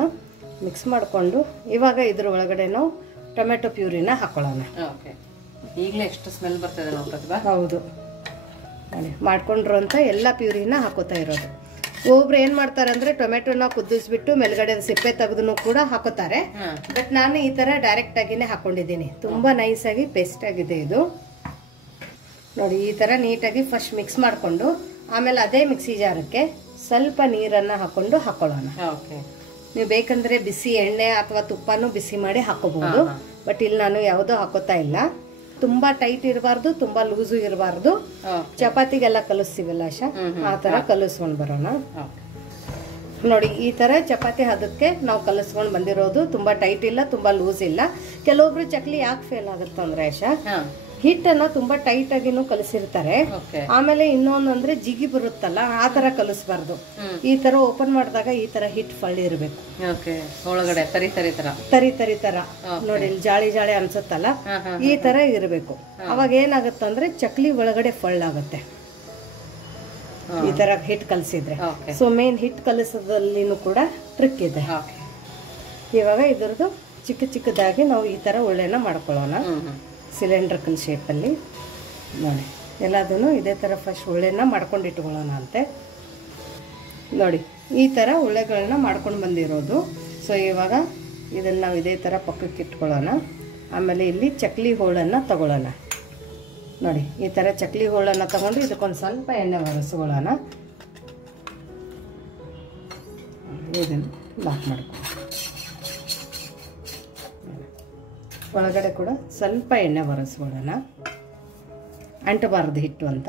ಮಿಕ್ಸ್ ಮಾಡ್ಕೊಂಡು ಇವಾಗ ಇದ್ರ ಒಳಗಡೆ ನಾವು ಟೊಮೆಟೊ ಪ್ಯೂರಿನ ಹಾಕೊಳ್ಳೋಣ. ಈಗಲೇ ಎಷ್ಟು ಸ್ಮೆಲ್ ಬರ್ತದೆ ನಾವು ಪ್ರತಿಭಾ. ಹೌದು, ಮಾಡ್ಕೊಂಡಿರೋಂಥ ಎಲ್ಲ ಪ್ಯೂರಿನ ಹಾಕೋತಾ ಇರೋದು. ಒಬ್ರು ಏನ್ ಮಾಡ್ತಾರೆ ಅಂದ್ರೆ ಟೊಮೆಟೊನ ಕುದಿಸ್ಬಿಟ್ಟು ಮೇಲ್ಗಡೆ ಸಿಪ್ಪೆ ತೆಗೆದು ಕೂಡ ಹಾಕೋತಾರೆ, ಬಟ್ ನಾನು ಈ ತರ ಡೈರೆಕ್ಟ್ ಆಗಿನೇ ಹಾಕೊಂಡಿದ್ದೀನಿ. ತುಂಬಾ ನೈಸ್ ಆಗಿ ಪೇಸ್ಟ್ ಆಗಿದೆ ಇದು. ನೋಡಿ, ಈ ತರ ನೀಟಾಗಿ ಫಸ್ಟ್ ಮಿಕ್ಸ್ ಮಾಡ್ಕೊಂಡು ಆಮೇಲೆ ಅದೇ ಮಿಕ್ಸಿ ಜಾರಕ್ಕೆ ಸ್ವಲ್ಪ ನೀರನ್ನ ಹಾಕೊಂಡು ಹಾಕೊಳ್ಳೋಣ. ನೀವು ಬೇಕಂದ್ರೆ ಬಿಸಿ ಎಣ್ಣೆ ಅಥವಾ ತುಪ್ಪನೂ ಬಿಸಿ ಮಾಡಿ ಹಾಕೋಬಹುದು, ಬಟ್ ಇಲ್ಲಿ ನಾನು ಯಾವುದೋ ಹಾಕೋತಾ ಇಲ್ಲ. ತುಂಬಾ ಟೈಟ್ ಇರಬಾರ್ದು, ತುಂಬಾ ಲೂಸು ಇರಬಾರ್ದು. ಚಪಾತಿಗೆಲ್ಲ ಕಲಿಸ್ತೀವಲ್ಲ ಆಶಾ, ಆ ತರ ಕಲಿಸ್ಕೊಂಡ್ ಬರೋಣ. ನೋಡಿ, ಈ ತರ ಚಪಾತಿ ಹದಕ್ಕೆ ನಾವು ಕಲಿಸ್ಕೊಂಡ್ ಬಂದಿರೋದು. ತುಂಬಾ ಟೈಟ್ ಇಲ್ಲ, ತುಂಬಾ ಲೂಸ್ ಇಲ್ಲ. ಕೆಲವೊಬ್ರು ಚಕ್ಲಿ ಯಾಕೆ ಫೇಲ್ ಆಗುತ್ತೆ ಅಂದ್ರೆ ಆಶಾ, ಹಿಟ್ಟನ್ನ ತುಂಬಾ ಟೈಟ್ ಆಗಿನೂ ಕಲಿಸಿರ್ತಾರೆ. ಆಮೇಲೆ ಇನ್ನೊಂದಂದ್ರೆ ಜಿಗಿ ಬರುತ್ತಲ್ಲ, ಆ ತರ ಕಲಿಸ್ಬಾರ್ದು. ಈ ತರ ಓಪನ್ ಮಾಡಿದಾಗ ಈ ತರ ಹಿಟ್ ಫಳ್ಳಿ ಇರ್ಬೇಕು, ಒಳಗಡೆ ತರಿ ತರಿ ತರ. ನೋಡಿ, ಜಾಳಿ ಜಾಳಿ ಅನ್ಸುತ್ತಲ್ಲ, ಈ ತರ ಇರ್ಬೇಕು. ಅವಾಗ ಏನಾಗುತ್ತಂದ್ರೆ ಚಕ್ಲಿ ಒಳಗಡೆ ಫಳ್ಳಾಗುತ್ತೆ ಈ ತರ ಹಿಟ್ ಕಲಸಿದ್ರೆ. ಸೊ ಮೇನ್ ಹಿಟ್ ಕಲಿಸೋದಲ್ಲಿನೂ ಕೂಡ ಟ್ರಿಕ್ ಇದೆ. ಇವಾಗ ಇದ್ರದ್ದು ಚಿಕ್ಕ ಚಿಕ್ಕದಾಗಿ ನಾವು ಈ ತರ ಉಳ್ಳೆನ ಮಾಡ್ಕೊಳ್ಳೋಣ, ಸಿಲಿಂಡ್ರಿಕಲ್ ಶೇಪಲ್ಲಿ. ನೋಡಿ, ಎಲ್ಲದನ್ನು ಇದೇ ಥರ ಫಸ್ಟ್ ಉಳ್ಳೆನ ಮಾಡ್ಕೊಂಡು ಇಟ್ಕೊಳ್ಳೋಣ ಅಂತೆ. ನೋಡಿ, ಈ ಥರ ಉಳ್ಳೆಗಳನ್ನ ಮಾಡ್ಕೊಂಡು ಬಂದಿರೋದು. ಸೊ ಇವಾಗ ಇದನ್ನು ನಾವು ಇದೇ ಥರ ಪಕ್ಕಕ್ಕೆ ಇಟ್ಕೊಳ್ಳೋಣ. ಆಮೇಲೆ ಇಲ್ಲಿ ಚಕ್ಲಿ ಹೋಳನ್ನು ತಗೊಳ್ಳೋಣ. ನೋಡಿ, ಈ ಥರ ಚಕ್ಲಿ ಹೋಳನ್ನು ತಗೊಂಡು ಇದಕ್ಕೊಂದು ಸ್ವಲ್ಪ ಎಣ್ಣೆ ಒರೆಸ್ಕೊಳ್ಳೋಣ. ಇದನ್ನು ಲಾಕ್ ಮಾಡ್ಕೊಳ್ಳೋಣ. ಒಳಗಡೆ ಕೂಡ ಸ್ವಲ್ಪ ಎಣ್ಣೆ ಒರೆಸ್ಕೊಳ್ಳೋಣ, ಅಂಟಬಾರದು ಹಿಟ್ಟು ಅಂತ.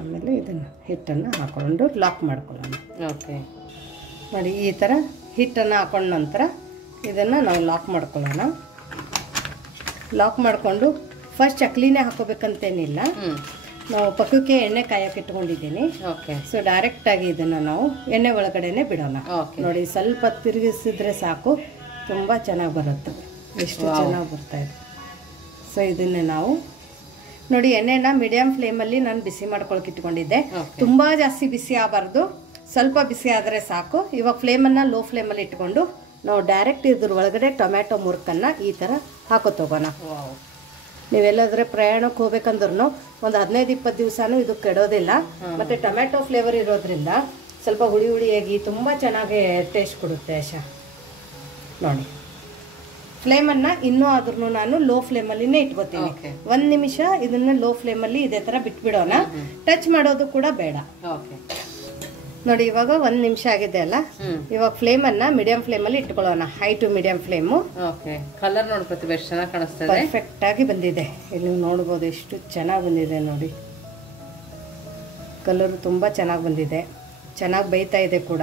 ಆಮೇಲೆ ಇದನ್ನು ಹಿಟ್ಟನ್ನು ಹಾಕೊಂಡು ಲಾಕ್ ಮಾಡ್ಕೊಳ್ಳೋಣ. ನೋಡಿ, ಈ ಥರ ಹಿಟ್ಟನ್ನು ಹಾಕೊಂಡ ನಂತರ ಇದನ್ನು ನಾವು ಲಾಕ್ ಮಾಡ್ಕೊಳ್ಳೋಣ. ಲಾಕ್ ಮಾಡಿಕೊಂಡು ಫಸ್ಟ್ ಚಕ್ಲಿನೇ ಹಾಕೋಬೇಕಂತೇನಿಲ್ಲ, ನಾವು ಪಕ್ಕಕ್ಕೆ ಎಣ್ಣೆ ಕಾಯಕ್ಕೆ ಇಟ್ಕೊಂಡಿದ್ದೀನಿ. ಸೊ ಡೈರೆಕ್ಟಾಗಿ ಇದನ್ನು ನಾವು ಎಣ್ಣೆ ಒಳಗಡೆನೆ ಬಿಡೋಣ. ನೋಡಿ, ಸ್ವಲ್ಪ ತಿರುಗಿಸಿದ್ರೆ ಸಾಕು, ತುಂಬ ಚೆನ್ನಾಗಿ ಬರುತ್ತೆ. ಎಷ್ಟು ಚೆನ್ನಾಗಿ ಬರ್ತಾ ಇದೆ. ಸೊ ಇದನ್ನೇ ನಾವು ನೋಡಿ, ಎಣ್ಣೆನ ಮೀಡಿಯಂ ಫ್ಲೇಮಲ್ಲಿ ನಾನು ಬಿಸಿ ಮಾಡ್ಕೊಳಕ್ಕೆ ಇಟ್ಕೊಂಡಿದ್ದೆ. ತುಂಬಾ ಜಾಸ್ತಿ ಬಿಸಿ ಆಗಬಾರ್ದು, ಸ್ವಲ್ಪ ಬಿಸಿ ಆದರೆ ಸಾಕು. ಇವಾಗ ಫ್ಲೇಮನ್ನು ಲೋ ಫ್ಲೇಮಲ್ಲಿ ಇಟ್ಕೊಂಡು ನಾವು ಡೈರೆಕ್ಟ್ ಇದ್ರ ಒಳಗಡೆ ಟೊಮ್ಯಾಟೊ ಮುರ್ಕನ್ನ ಈ ಥರ ಹಾಕೋತೋಗೋಣ. ನೀವೆಲ್ಲಾದ್ರೆ ಪ್ರಯಾಣಕ್ಕೆ ಹೋಗ್ಬೇಕಂದ್ರೂ ಒಂದು 15-20 ದಿವಸನೂ ಇದು ಕೆಡೋದಿಲ್ಲ. ಮತ್ತೆ ಟೊಮ್ಯಾಟೊ ಫ್ಲೇವರ್ ಇರೋದ್ರಿಂದ ಸ್ವಲ್ಪ ಹುಳಿ ಹುಳಿಯಾಗಿ ತುಂಬ ಚೆನ್ನಾಗಿ ಟೇಸ್ಟ್ ಕೊಡುತ್ತೆ ಆಶಾ. ನೋಡಿ, ಫ್ಲೇಮನ್ನು ಇನ್ನೂ ಆದ್ರೂ ನಾನು ಲೋ ಫ್ಲೇಮಲ್ಲಿನೇ ಇಟ್ಕೋತೀನಿ. 1 ನಿಮಿಷ ಇದನ್ನ ಲೋ ಫ್ಲೇಮಲ್ಲಿ ಇದೇ ಥರ ಬಿಟ್ಬಿಡೋಣ. ಟಚ್ ಮಾಡೋದು ಕೂಡ ಬೇಡ. ನೋಡಿ, ಇವಾಗ 1 ನಿಮಿಷ ಆಗಿದೆ ಅಲ್ಲ, ಇವಾಗ ಫ್ಲೇಮನ್ನು ಮೀಡಿಯಂ ಫ್ಲೇಮಲ್ಲಿ ಇಟ್ಕೊಳ್ಳೋಣ. High to medium flame. Colour ನೋಡಿ ಪ್ರತಿಭಾ ಎಷ್ಟು ಚೆನ್ನಾಗಿ ಕಾಣಿಸ್ತಾ ಇದೆ, ಪರ್ಫೆಕ್ಟ್ ಆಗಿ ಬಂದಿದೆ. ಇಲ್ಲಿ ನೋಡ್ಬೋದು ಎಷ್ಟು ಚೆನ್ನಾಗಿ ಬಂದಿದೆ ನೋಡಿ. ಕಲರ್ ತುಂಬ ಚೆನ್ನಾಗಿ ಬಂದಿದೆ, ಚೆನ್ನಾಗಿ ಬೇಯ್ತಾ ಇದೆ ಕೂಡ.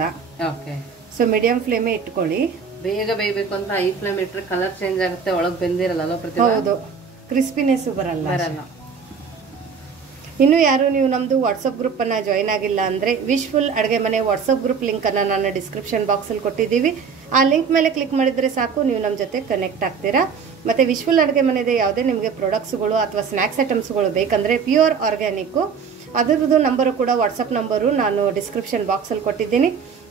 ಸೊ ಮೀಡಿಯಂ ಫ್ಲೇಮೇ ಇಟ್ಕೊಳ್ಳಿ. ಬೇಗ ಬೇಯಬೇಕು ಅಂತ ಹೈ ಫ್ಲೇಮ್ ಇಟ್ಟರೆ ಕಲರ್ ಚೇಂಜ್ ಆಗುತ್ತೆ, ಒಳಗೆ ಬೆಂದಿರಲ್ಲ ಪ್ರತಿಭಾ. ಹೌದು, ಕ್ರಿಸ್ಪಿನೆಸ್ ಬರಲ್ಲ. ಇನ್ನು ಯಾರು ನೀವು ನಮ್ಮದು ವಾಟ್ಸಪ್ ಗ್ರೂಪನ್ನು ಜಾಯ್ನ್ ಆಗಿಲ್ಲ ಅಂದರೆ ವಿಶ್ಫುಲ್ ಅಡುಗೆ ಮನೆ ವಾಟ್ಸಪ್ ಗ್ರೂಪ್ ಲಿಂಕನ್ನು ನಾನು ಡಿಸ್ಕ್ರಿಪ್ಷನ್ ಬಾಕ್ಸಲ್ಲಿ ಕೊಟ್ಟಿದ್ದೀವಿ. ಆ ಲಿಂಕ್ ಮೇಲೆ ಕ್ಲಿಕ್ ಮಾಡಿದರೆ ಸಾಕು, ನೀವು ನಮ್ಮ ಜೊತೆ ಕನೆಕ್ಟ್ ಆಗ್ತೀರಾ. ಮತ್ತು ವಿಶ್ಫುಲ್ ಅಡುಗೆ ಮನೆದೆ ಯಾವುದೇ ನಿಮಗೆ ಪ್ರಾಡಕ್ಟ್ಸ್ಗಳು ಅಥವಾ ಸ್ನ್ಯಾಕ್ಸ್ ಐಟಮ್ಸ್ಗಳು ಬೇಕಂದರೆ ಪ್ಯೂರ್ ಆರ್ಗ್ಯಾನಿಕ್ಕು, ಅದರದ್ದು ನಂಬರು ಕೂಡ ವಾಟ್ಸಪ್ ನಂಬರು ನಾನು ಡಿಸ್ಕ್ರಿಪ್ಷನ್ ಬಾಕ್ಸಲ್ಲಿ ಕೊಟ್ಟಿದ್ದೀನಿ.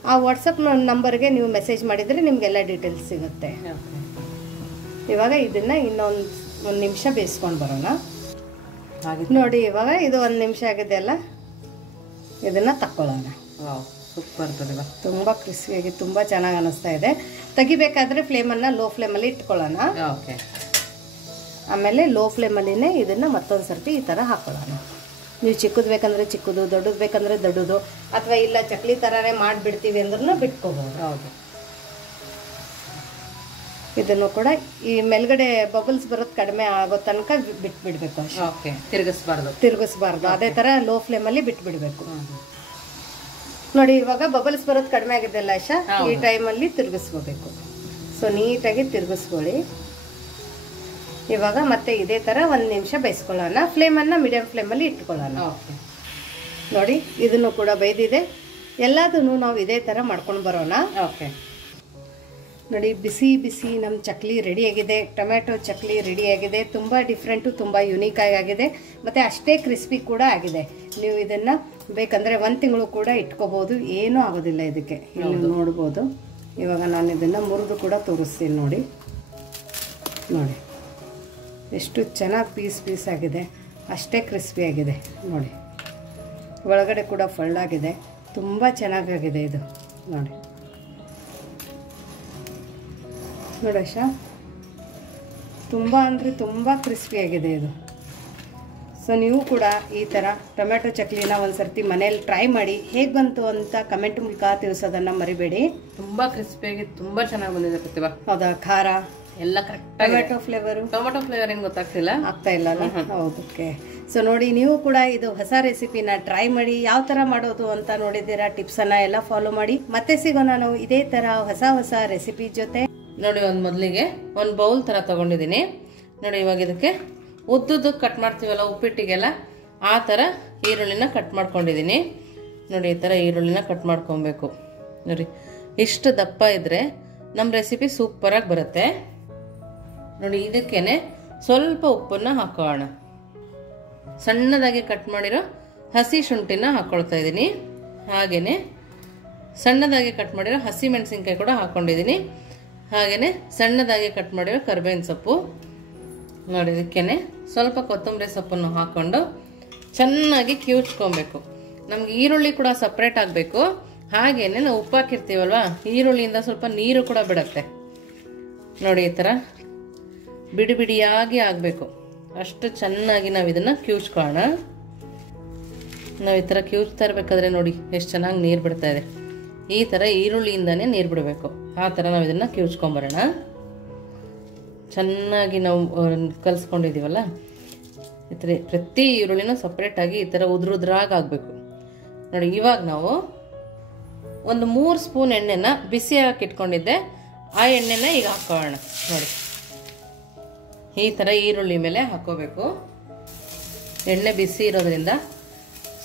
ಆ ವಾಟ್ಸಪ್ ನಂಬರ್ಗೆ ನೀವು ಮೆಸೇಜ್ ಮಾಡಿದರೆ ನಿಮಗೆಲ್ಲ ಡೀಟೇಲ್ಸ್ ಸಿಗುತ್ತೆ. ಇವಾಗ ಇದನ್ನು ಒಂದು ನಿಮಿಷ ಬೇಯಿಸ್ಕೊಂಡು ಬರೋಣ. ನೋಡಿ ಇವಾಗ ಇದು 1 ನಿಮಿಷ ಆಗಿದೆ ಅಲ್ಲ, ಇದನ್ನು ತಕ್ಕೊಳ್ಳೋಣ. ಸೂಪರ್, ತುಂಬ ಕ್ರಿಸ್ಪಿಯಾಗಿ ತುಂಬ ಚೆನ್ನಾಗಿ ಅನಿಸ್ತಾ ಇದೆ. ತೆಗಿಬೇಕಾದ್ರೆ ಫ್ಲೇಮನ್ನು ಲೋ ಫ್ಲೇಮಲ್ಲಿ ಇಟ್ಕೊಳ್ಳೋಣ. ಆಮೇಲೆ ಲೋ ಫ್ಲೇಮಲ್ಲಿನೇ ಇದನ್ನು ಮತ್ತೊಂದು ಸರ್ತಿ ಈ ಥರ ಹಾಕ್ಕೊಳ್ಳೋಣ. ನೀವು ಚಿಕ್ಕದು ಬೇಕಂದರೆ ಚಿಕ್ಕದು, ದೊಡ್ಡದು ಬೇಕಂದರೆ ದೊಡ್ಡದು, ಅಥವಾ ಇಲ್ಲ ಚಕ್ಲಿ ಥರನೇ ಮಾಡಿಬಿಡ್ತೀವಿ ಅಂದ್ರೂ ಬಿಟ್ಕೋಬೋದು. ಹೌದು. ಇದನ್ನು ಕೂಡ ಈ ಮೇಲ್ಗಡೆ ಬಬಲ್ಸ್ ಬರೋದು ಕಡಿಮೆ ಆಗೋ ತನಕ ಬಿಟ್ಬಿಡ್ಬೇಕು. ಓಕೆ, ತಿರುಗಿಸ್ಬಾರ್ದು. ಅದೇ ಥರ ಲೋ ಫ್ಲೇಮಲ್ಲಿ ಬಿಟ್ಬಿಡ್ಬೇಕು. ನೋಡಿ ಇವಾಗ ಬಬಲ್ಸ್ ಬರೋದು ಕಡಿಮೆ ಆಗಿದೆಲ್ಲ ಆಶಾ, ಈ ಟೈಮಲ್ಲಿ ತಿರುಗಿಸ್ಕೋಬೇಕು. ಸೊ ನೀಟಾಗಿ ತಿರುಗಿಸ್ಕೊಳ್ಳಿ. ಇವಾಗ ಮತ್ತೆ ಇದೇ ಥರ 1 ನಿಮಿಷ ಬೇಯಿಸ್ಕೊಳ್ಳೋಣ. ಫ್ಲೇಮನ್ನು ಮೀಡಿಯಂ ಫ್ಲೇಮಲ್ಲಿ ಇಟ್ಕೊಳ್ಳೋಣ. ನೋಡಿ ಇದನ್ನು ಕೂಡ ಬೇಯ್ದಿದೆ. ಎಲ್ಲದನ್ನು ನಾವು ಇದೇ ಥರ ಮಾಡ್ಕೊಂಡು ಬರೋಣ. ಓಕೆ, ನೋಡಿ ಬಿಸಿ ಬಿಸಿ ನಮ್ಮ ಚಕ್ಲಿ ರೆಡಿಯಾಗಿದೆ. ಟೊಮ್ಯಾಟೊ ಚಕ್ಲಿ ರೆಡಿಯಾಗಿದೆ. ತುಂಬ ಡಿಫ್ರೆಂಟು, ತುಂಬ ಯುನೀಕಾಗಿ ಆಗಿದೆ, ಮತ್ತು ಅಷ್ಟೇ ಕ್ರಿಸ್ಪಿ ಕೂಡ ಆಗಿದೆ. ನೀವು ಇದನ್ನು ಬೇಕಂದರೆ 1 ತಿಂಗಳು ಕೂಡ ಇಟ್ಕೋಬೋದು, ಏನೂ ಆಗೋದಿಲ್ಲ ಇದಕ್ಕೆ. ಇಲ್ಲಿ ನೋಡ್ಬೋದು. ಇವಾಗ ನಾನು ಇದನ್ನು ಮುರಿದು ಕೂಡ ತೋರಿಸ್ತೀನಿ. ನೋಡಿ ಎಷ್ಟು ಚೆನ್ನಾಗಿ ಪೀಸ್ ಆಗಿದೆ, ಅಷ್ಟೇ ಕ್ರಿಸ್ಪಿ ಆಗಿದೆ. ನೋಡಿ ಒಳಗಡೆ ಕೂಡ ಫಳ್ಳಾಗಿದೆ, ತುಂಬ ಚೆನ್ನಾಗಾಗಿದೆ ಇದು. ನೋಡಿ ಆಶಾ, ತುಂಬ ಅಂದರೆ ತುಂಬ ಕ್ರಿಸ್ಪಿಯಾಗಿದೆ ಇದು. ಸೊ ನೀವು ಕೂಡ ಈ ಥರ ಟೊಮ್ಯಾಟೊ ಚಕ್ಲಿನ ಒಂದು ಸರ್ತಿ ಮನೇಲಿ ಟ್ರೈ ಮಾಡಿ, ಹೇಗೆ ಬಂತು ಅಂತ ಕಮೆಂಟ್ ಮೂಲಕ ತಿಳಿಸೋದನ್ನು ಮರಿಬೇಡಿ. ತುಂಬ ಕ್ರಿಸ್ಪಿಯಾಗಿ ತುಂಬ ಚೆನ್ನಾಗಿ ಬಂದಿದೆ ಪ್ರತಿಭಾ. ಹೌದಾ? ಖಾರ ಎಲ್ಲ ಕರೆಕ್ಟ್. ಟೊಮ್ಯಾಟೊ ಫ್ಲೇವರ್ ಏನು ಗೊತ್ತಾಗ್ತಿಲ್ಲ, ಆಗ್ತಾ ಇಲ್ಲ ಅಲ್ಲ? ಹೌದು. ಓಕೆ. ಸೊ ನೋಡಿ ನೀವು ಕೂಡ ಇದು ಹೊಸ ರೆಸಿಪಿನ ಟ್ರೈ ಮಾಡಿ. ಯಾವ ಥರ ಮಾಡೋದು ಅಂತ ನೋಡಿದ್ದೀರಾ. ಟಿಪ್ಸನ್ನು ಎಲ್ಲ ಫಾಲೋ ಮಾಡಿ. ಮತ್ತೆ ಸಿಗೋಣ ನಾವು ಇದೇ ಥರ ಹೊಸ ರೆಸಿಪಿ ಜೊತೆ. ನೋಡಿ, ಮೊದಲಿಗೆ ಒಂದು ಬೌಲ್ ಥರ ತೊಗೊಂಡಿದ್ದೀನಿ. ನೋಡಿ ಇವಾಗ ಇದಕ್ಕೆ ಉದ್ದುದ್ದು ಕಟ್ ಮಾಡ್ತೀವಲ್ಲ ಉಪ್ಪಿಟ್ಟಿಗೆಲ್ಲ, ಆ ಥರ ಈರುಳ್ಳಿನ ಕಟ್ ಮಾಡ್ಕೊಂಡಿದ್ದೀನಿ. ನೋಡಿ ಈ ಥರ ಈರುಳ್ಳಿನ ಕಟ್ ಮಾಡ್ಕೊಬೇಕು. ನೋಡಿ ಇಷ್ಟು ದಪ್ಪ ಇದ್ದರೆ ನಮ್ಮ ರೆಸಿಪಿ ಸೂಪರಾಗಿ ಬರುತ್ತೆ. ನೋಡಿ ಇದಕ್ಕೇನೆ ಸ್ವಲ್ಪ ಉಪ್ಪನ್ನು ಹಾಕೋಣ. ಸಣ್ಣದಾಗಿ ಕಟ್ ಮಾಡಿರೋ ಹಸಿ ಶುಂಠಿನ ಹಾಕ್ಕೊಳ್ತಾ ಇದ್ದೀನಿ. ಹಾಗೆಯೇ ಸಣ್ಣದಾಗಿ ಕಟ್ ಮಾಡಿರೋ ಹಸಿ ಮೆಣಸಿನ್ಕಾಯಿ ಕೂಡ ಹಾಕ್ಕೊಂಡಿದ್ದೀನಿ. ಹಾಗೆಯೇ ಸಣ್ಣದಾಗಿ ಕಟ್ ಮಾಡಿರೋ ಕರಿಬೇವಿನ ಸೊಪ್ಪು. ನೋಡಿ ಇದಕ್ಕೇನೆ ಸ್ವಲ್ಪ ಕೊತ್ತಂಬರಿ ಸೊಪ್ಪನ್ನು ಹಾಕ್ಕೊಂಡು ಚೆನ್ನಾಗಿ ಕಿವುಚ್ಕೊಬೇಕು. ನಮ್ಗೆ ಈರುಳ್ಳಿ ಕೂಡ ಸಪ್ರೇಟ್ ಆಗಬೇಕು. ಹಾಗೇನೆ ನಾವು ಉಪ್ಪು ಹಾಕಿರ್ತೀವಲ್ವ, ಈರುಳ್ಳಿಯಿಂದ ಸ್ವಲ್ಪ ನೀರು ಕೂಡ ಬಿಡುತ್ತೆ. ನೋಡಿ ಈ ಥರ ಬಿಡಿ ಬಿಡಿಯಾಗಿ ಆಗಬೇಕು. ಅಷ್ಟು ಚೆನ್ನಾಗಿ ನಾವು ಇದನ್ನು ಕಿವುಚ್ಕೊಳ್ಳೋಣ. ನಾವು ಈ ಥರ ಕಿವುಚ್ತಾ ಇರಬೇಕಾದ್ರೆ ನೋಡಿ ಎಷ್ಟು ಚೆನ್ನಾಗಿ ನೀರು ಬಿಡ್ತಾ ಇದೆ. ಈ ಥರ ಈರುಳ್ಳಿಯಿಂದನೇ ನೀರು ಬಿಡಬೇಕು. ಆ ಥರ ನಾವು ಇದನ್ನು ಕಿವುಚ್ಕೊಂಬರೋಣ. ಚೆನ್ನಾಗಿ ನಾವು ಕಲಿಸ್ಕೊಂಡಿದ್ದೀವಲ್ಲ, ಈ ಥರ ಪ್ರತಿ ಈರುಳ್ಳಿನ ಸಪ್ರೇಟಾಗಿ ಈ ಥರ ಉದ್ರಾಗಿ ಆಗಬೇಕು. ನೋಡಿ ಇವಾಗ ನಾವು ಒಂದು 3 ಸ್ಪೂನ್ ಎಣ್ಣೆನ ಬಿಸಿ ಹಾಕಿಟ್ಕೊಂಡಿದ್ದೆ, ಆ ಎಣ್ಣೆನ ಈಗ ಹಾಕೋಣ. ನೋಡಿ ಈ ಥರ ಈರುಳ್ಳಿ ಮೇಲೆ ಹಾಕೋಬೇಕು. ಎಣ್ಣೆ ಬಿಸಿ ಇರೋದ್ರಿಂದ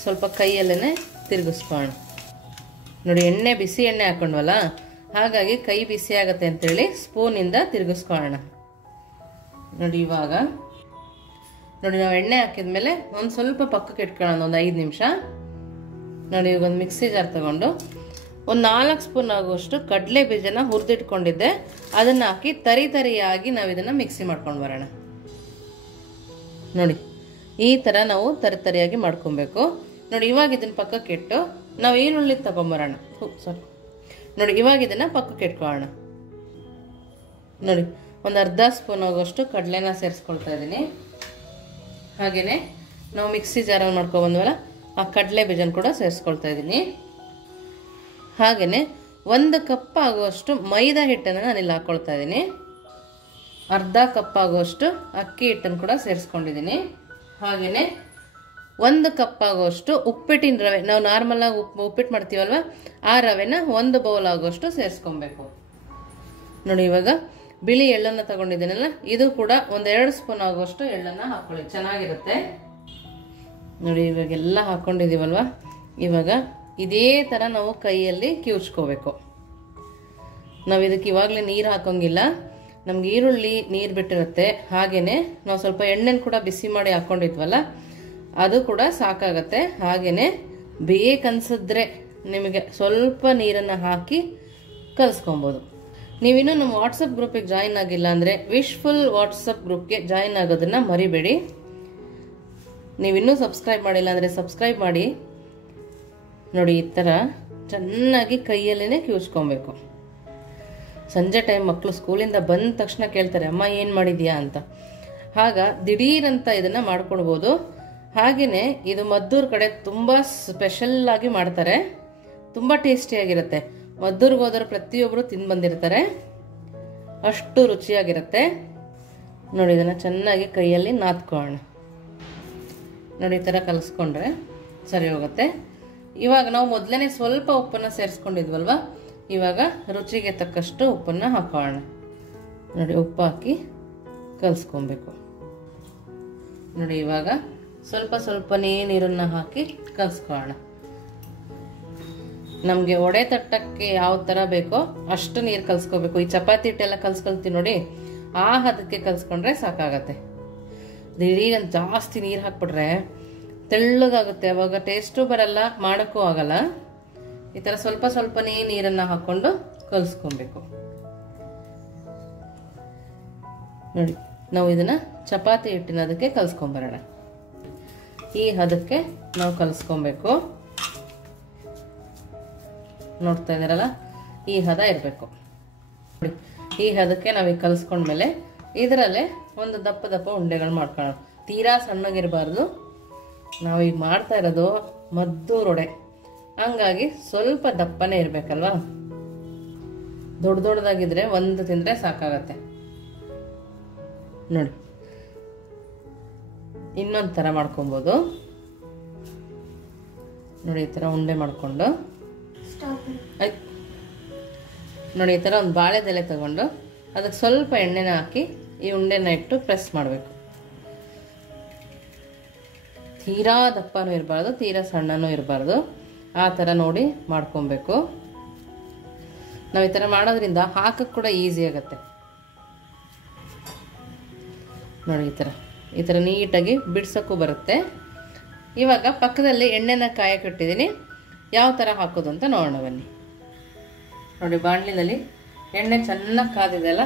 ಸ್ವಲ್ಪ ಕೈಯಲ್ಲೇ ತಿರುಗಿಸ್ಕೋಣ. ನೋಡಿ ಎಣ್ಣೆ ಬಿಸಿ ಎಣ್ಣೆ ಹಾಕೊಂಡ್ವಲ್ಲ, ಹಾಗಾಗಿ ಕೈ ಬಿಸಿ ಆಗುತ್ತೆ ಅಂತೇಳಿ ಸ್ಪೂನಿಂದ ತಿರುಗಿಸ್ಕೊಳ್ಳೋಣ. ನೋಡಿ ಇವಾಗ ನೋಡಿ ನಾವು ಎಣ್ಣೆ ಹಾಕಿದ್ಮೇಲೆ ಒಂದು ಸ್ವಲ್ಪ ಪಕ್ಕಕ್ಕೆ ಇಟ್ಕೊಳ್ಳೋಣ, ಒಂದು 5 ನಿಮಿಷ. ನೋಡಿ ಇವಾಗ ಒಂದು ಮಿಕ್ಸಿ ಜಾರ್ ತಗೊಂಡು ಒಂದು 4 ಸ್ಪೂನ್ ಆಗುವಷ್ಟು ಕಡಲೆ ಬೀಜನ ಹುರಿದಿಟ್ಕೊಂಡಿದ್ದೆ, ಅದನ್ನು ಹಾಕಿ ತರಿಯಾಗಿ ನಾವು ಇದನ್ನು ಮಿಕ್ಸಿ ಮಾಡ್ಕೊಂಡು ಬರೋಣ. ನೋಡಿ ಈ ಥರ ನಾವು ತರಿಯಾಗಿ ಮಾಡ್ಕೊಬೇಕು. ನೋಡಿ ಇವಾಗ ಇದನ್ನು ಪಕ್ಕಕ್ಕೆ ಇಟ್ಟು ನಾವು ಈರುಳ್ಳಿ ತಗೊಂಬರೋಣ. ನೋಡಿ ಇವಾಗ ಇದನ್ನು ಪಕ್ಕಕ್ಕೆ ಇಟ್ಕೊಳ್ಳೋಣ. ನೋಡಿ ಒಂದು ಅರ್ಧ ಸ್ಪೂನ್ ಆಗುವಷ್ಟು ಕಡಲೆನ ಸೇರಿಸ್ಕೊಳ್ತಾ ಇದ್ದೀನಿ. ಹಾಗೆಯೇ ನಾವು ಮಿಕ್ಸಿ ಜಾರಲ್ಲಿ ಮಾಡ್ಕೊಬಂದ್ವಲ್ಲ, ಆ ಕಡಲೆ ಬೀಜನ ಕೂಡ ಸೇರಿಸ್ಕೊಳ್ತಾ ಇದ್ದೀನಿ. ಹಾಗೆಯೇ 1 ಕಪ್ ಆಗುವಷ್ಟು ಮೈದಾ ಹಿಟ್ಟನ್ನು ನಾನಿಲ್ಲಿ ಹಾಕ್ಕೊಳ್ತಾ ಇದ್ದೀನಿ. ಅರ್ಧ ಕಪ್ ಆಗುವಷ್ಟು ಅಕ್ಕಿ ಹಿಟ್ಟನ್ನು ಕೂಡ ಸೇರಿಸ್ಕೊಂಡಿದ್ದೀನಿ. ಹಾಗೆಯೇ 1 ಕಪ್ ಆಗುವಷ್ಟು ಉಪ್ಪಿಟ್ಟಿನ ರವೆ, ನಾವು ನಾರ್ಮಲಾಗಿ ಉಪ್ಪಿಟ್ಟು ಮಾಡ್ತೀವಲ್ವ, ಆ ರವೆನ 1 ಬೌಲ್ ಆಗುವಷ್ಟು ಸೇರಿಸ್ಕೊಬೇಕು. ನೋಡಿ ಇವಾಗ ಬಿಳಿ ಎಳ್ಳನ್ನು ತಗೊಂಡಿದ್ದೀನಲ್ಲ, ಇದು ಕೂಡ 1-2 ಸ್ಪೂನ್ ಆಗುವಷ್ಟು ಎಳ್ಳನ್ನು ಹಾಕೊಳ್ಳಿ, ಚೆನ್ನಾಗಿರುತ್ತೆ. ನೋಡಿ ಇವಾಗೆಲ್ಲ ಹಾಕೊಂಡಿದೀವಲ್ವಾ, ಇವಾಗ ಇದೇ ಥರ ನಾವು ಕೈಯಲ್ಲಿ ಕಿವುಚ್ಕೋಬೇಕು. ನಾವು ಇದಕ್ಕೆ ಇವಾಗಲೇ ನೀರು ಹಾಕೋಂಗಿಲ್ಲ, ನಮ್ಗೆ ಈರುಳ್ಳಿ ನೀರು ಬಿಟ್ಟಿರುತ್ತೆ. ಹಾಗೇನೆ ನಾವು ಸ್ವಲ್ಪ ಎಣ್ಣೆನ ಕೂಡ ಬಿಸಿ ಮಾಡಿ ಹಾಕೊಂಡಿದ್ವಲ್ಲ, ಅದು ಕೂಡ ಸಾಕಾಗತ್ತೆ. ಹಾಗೇನೆ ಬೇಕನ್ಸಿದ್ರೆ ನಿಮಗೆ ಸ್ವಲ್ಪ ನೀರನ್ನು ಹಾಕಿ ಕಲಿಸ್ಕೊಬೋದು. ನೀವಿನ್ನೂ ನಮ್ಮ ವಾಟ್ಸಪ್ ಗ್ರೂಪಿಗೆ ಜಾಯಿನ್ ಆಗಿಲ್ಲ ಅಂದರೆ ವಿಶ್ಫುಲ್ ವಾಟ್ಸಪ್ ಗ್ರೂಪ್ಗೆ ಜಾಯಿನ್ ಆಗೋದನ್ನು ಮರಿಬೇಡಿ. ನೀವಿನ್ನೂ ಸಬ್ಸ್ಕ್ರೈಬ್ ಮಾಡಿಲ್ಲ ಅಂದರೆ ಸಬ್ಸ್ಕ್ರೈಬ್ ಮಾಡಿ. ನೋಡಿ ಈ ಥರ ಚೆನ್ನಾಗಿ ಕೈಯಲ್ಲೇ ಕಿವುಚ್ಕೊಬೇಕು. ಸಂಜೆ ಟೈಮ್ ಮಕ್ಕಳು ಸ್ಕೂಲಿಂದ ಬಂದ ತಕ್ಷಣ ಕೇಳ್ತಾರೆ, ಅಮ್ಮ ಏನು ಮಾಡಿದ್ಯಾ ಅಂತ. ಆಗ ದಿಢೀರಂತ ಇದನ್ನು ಮಾಡ್ಕೊಡ್ಬೋದು. ಹಾಗೆಯೇ ಇದು ಮದ್ದೂರು ಕಡೆ ತುಂಬ ಸ್ಪೆಷಲ್ ಆಗಿ ಮಾಡ್ತಾರೆ, ತುಂಬ ಟೇಸ್ಟಿಯಾಗಿರುತ್ತೆ. ಮದ್ದೂರಿಗೆ ಹೋದವರು ಪ್ರತಿಯೊಬ್ಬರು ತಿಂದು ಬಂದಿರ್ತಾರೆ, ಅಷ್ಟು ರುಚಿಯಾಗಿರುತ್ತೆ. ನೋಡಿ ಇದನ್ನು ಚೆನ್ನಾಗಿ ಕೈಯಲ್ಲಿ ನಾದ್ಕೊಳ್ಳೋಣ. ನೋಡಿ ಈ ಥರ ಕಲಿಸ್ಕೊಂಡ್ರೆ ಸರಿ ಹೋಗುತ್ತೆ. ಇವಾಗ ನಾವು ಮೊದಲನೇ ಸ್ವಲ್ಪ ಉಪ್ಪನ್ನು ಸೇರಿಸ್ಕೊಂಡಿದ್ವಲ್ವ, ಇವಾಗ ರುಚಿಗೆ ತಕ್ಕಷ್ಟು ಉಪ್ಪನ್ನು ಹಾಕೋಣ. ನೋಡಿ ಉಪ್ಪು ಹಾಕಿ ಕಲಿಸ್ಕೊಬೇಕು. ನೋಡಿ ಇವಾಗ ಸ್ವಲ್ಪ ಸ್ವಲ್ಪನೇ ನೀರನ್ನು ಹಾಕಿ ಕಲಿಸ್ಕೊಳ್ಳೋಣ. ನಮಗೆ ಒಡೆ ತಟ್ಟಕ್ಕೆ ಯಾವ ಥರ ಬೇಕೋ ಅಷ್ಟು ನೀರು ಕಲಿಸ್ಕೋಬೇಕು. ಈ ಚಪಾತಿ ಹಿಟ್ಟೆಲ್ಲ ಕಲಿಸ್ಕೊಳ್ತೀವಿ ನೋಡಿ, ಆ ಹದಕ್ಕೆ ಕಲಿಸ್ಕೊಂಡ್ರೆ ಸಾಕಾಗತ್ತೆ. ದಿಢೀರಂತ ಜಾಸ್ತಿ ನೀರು ಹಾಕ್ಬಿಟ್ರೆ ತೆಳ್ಳಗಾಗುತ್ತೆ, ಅವಾಗ ಟೇಸ್ಟು ಬರಲ್ಲ, ಮಾಡೋಕ್ಕೂ ಆಗಲ್ಲ. ಈ ಥರ ಸ್ವಲ್ಪ ಸ್ವಲ್ಪನೇ ನೀರನ್ನು ಹಾಕ್ಕೊಂಡು ಕಲಿಸ್ಕೊಬೇಕು. ನೋಡಿ ನಾವು ಇದನ್ನು ಚಪಾತಿ ಹಿಟ್ಟಿನ ಅದಕ್ಕೆ ಕಲಿಸ್ಕೊಂಬರೋಣ. ಈ ಹದಕ್ಕೆ ನಾವು ಕಲಿಸ್ಕೊಬೇಕು. ನೋಡ್ತಾ ಇದ್ದೀರಲ್ಲ, ಈ ಹದ ಇರಬೇಕು. ನೋಡಿ ಈ ಹದಕ್ಕೆ ನಾವೀಗ ಕಲಿಸ್ಕೊಂಡ್ಮೇಲೆ ಇದರಲ್ಲೇ ಒಂದು ದಪ್ಪ ದಪ್ಪ ಉಂಡೆಗಳು ಮಾಡ್ಕೊಳ್ಳೋಣ. ತೀರಾ ಸಣ್ಣಗಿರಬಾರ್ದು. ನಾವೀಗ ಮಾಡ್ತಾ ಇರೋದು ಮದ್ದೂರು ವಡೆ, ಹಂಗಾಗಿ ಸ್ವಲ್ಪ ದಪ್ಪನೇ ಇರಬೇಕಲ್ವಾ. ದೊಡ್ಡ ದೊಡ್ಡದಾಗಿದ್ರೆ ಒಂದು ತಿಂದರೆ ಸಾಕಾಗತ್ತೆ. ನೋಡಿ ಇನ್ನೊಂದು ಥರ ಮಾಡ್ಕೊಬೋದು. ನೋಡಿ ಈ ಥರ ಉಂಡೆ ಮಾಡಿಕೊಂಡು ಆಯ್ತು. ನೋಡಿ ಈ ಥರ ಒಂದು ಬಾಳೆದೆಲೆ ತಗೊಂಡು ಅದಕ್ಕೆ ಸ್ವಲ್ಪ ಎಣ್ಣೆನ ಹಾಕಿ ಈ ಉಂಡೆನ ಇಟ್ಟು ಪ್ರೆಸ್ ಮಾಡಬೇಕು. ತೀರಾ ದಪ್ಪನೂ ಇರಬಾರ್ದು, ತೀರಾ ಸಣ್ಣನೂ ಇರಬಾರ್ದು, ಆ ಥರ ನೋಡಿ ಮಾಡ್ಕೊಬೇಕು. ನಾವು ಈ ಥರ ಮಾಡೋದ್ರಿಂದ ಹಾಕಕ್ಕೆ ಕೂಡ ಈಸಿ ಆಗುತ್ತೆ. ನೋಡಿ ಈ ಥರ ನೀಟಾಗಿ ಬಿಡ್ಸೋಕ್ಕೂ ಬರುತ್ತೆ. ಇವಾಗ ಪಕ್ಕದಲ್ಲಿ ಎಣ್ಣೆನ ಕಾಯಕ್ಕೆ ಇಟ್ಟಿದ್ದೀನಿ, ಯಾವ ಥರ ಹಾಕೋದು ಅಂತ ನೋಡೋಣ ಬನ್ನಿ. ನೋಡಿ ಬಾಣಲಿನಲ್ಲಿ ಎಣ್ಣೆ ಚೆನ್ನಾಗಿ ಕಾದಿದೆಯಲ್ಲ,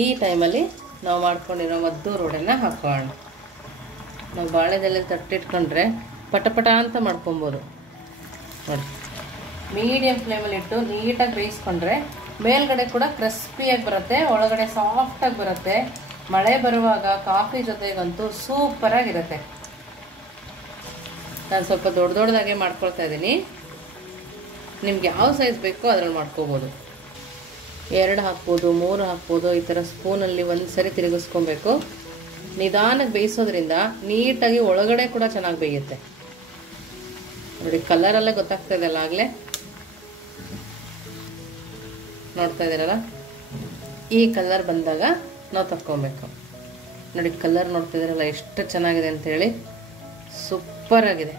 ಈ ಟೈಮಲ್ಲಿ ನಾವು ಮಾಡ್ಕೊಂಡಿರೋ ಮದ್ದೂರು ವಡೆನ ಹಾಕೋಣ. ನಾವು ಬಾಳೆದೆಲೆ ತಟ್ಟಿಟ್ಕೊಂಡ್ರೆ ಪಟಪಟ ಅಂತ ಮಾಡ್ಕೊಬೋದು. ನೋಡಿ ಮೀಡಿಯಂ ಫ್ಲೇಮಲ್ಲಿ ಇಟ್ಟು ನೀಟಾಗಿ ಬೇಯಿಸ್ಕೊಂಡ್ರೆ ಮೇಲ್ಗಡೆ ಕೂಡ ಕ್ರಿಸ್ಪಿಯಾಗಿ ಬರುತ್ತೆ, ಒಳಗಡೆ ಸಾಫ್ಟಾಗಿ ಬರುತ್ತೆ. ಮಳೆ ಬರುವಾಗ ಕಾಫಿ ಜೊತೆಗಂತೂ ಸೂಪರಾಗಿರುತ್ತೆ. ನಾನು ಸ್ವಲ್ಪ ದೊಡ್ಡ ದೊಡ್ಡದಾಗೆ ಮಾಡ್ಕೊಳ್ತಾ ಇದ್ದೀನಿ. ನಿಮ್ಗೆ ಯಾವ ಸೈಜ್ ಬೇಕೋ ಅದ್ರಲ್ಲಿ ಮಾಡ್ಕೋಬೋದು. 2 ಹಾಕ್ಬೋದು, 3 ಹಾಕ್ಬೋದು. ಈ ಥರ ಸ್ಪೂನಲ್ಲಿ ಒಂದು ಸರಿ ತಿರುಗಿಸ್ಕೊಬೇಕು. ನಿಧಾನಕ್ಕೆ ಬೇಯಿಸೋದ್ರಿಂದ ನೀಟಾಗಿ ಒಳಗಡೆ ಕೂಡ ಚೆನ್ನಾಗಿ ಬೇಯುತ್ತೆ. ನೋಡಿ ಕಲರಲ್ಲೇ ಗೊತ್ತಾಗ್ತಾ ಇದೆಯಲ್ಲ, ಆಗಲೇ ನೋಡ್ತಾ ಇದ್ದೀರಲ್ಲ, ಈ ಕಲರ್ ಬಂದಾಗ ನಾವು ತಕ್ಕೊಬೇಕು. ನೋಡಿ ಕಲರ್ ನೋಡ್ತಾ ಇದ್ದೀರಲ್ಲ ಎಷ್ಟು ಚೆನ್ನಾಗಿದೆ ಅಂತೇಳಿ, ಸೂಪರ್ ಆಗಿದೆ.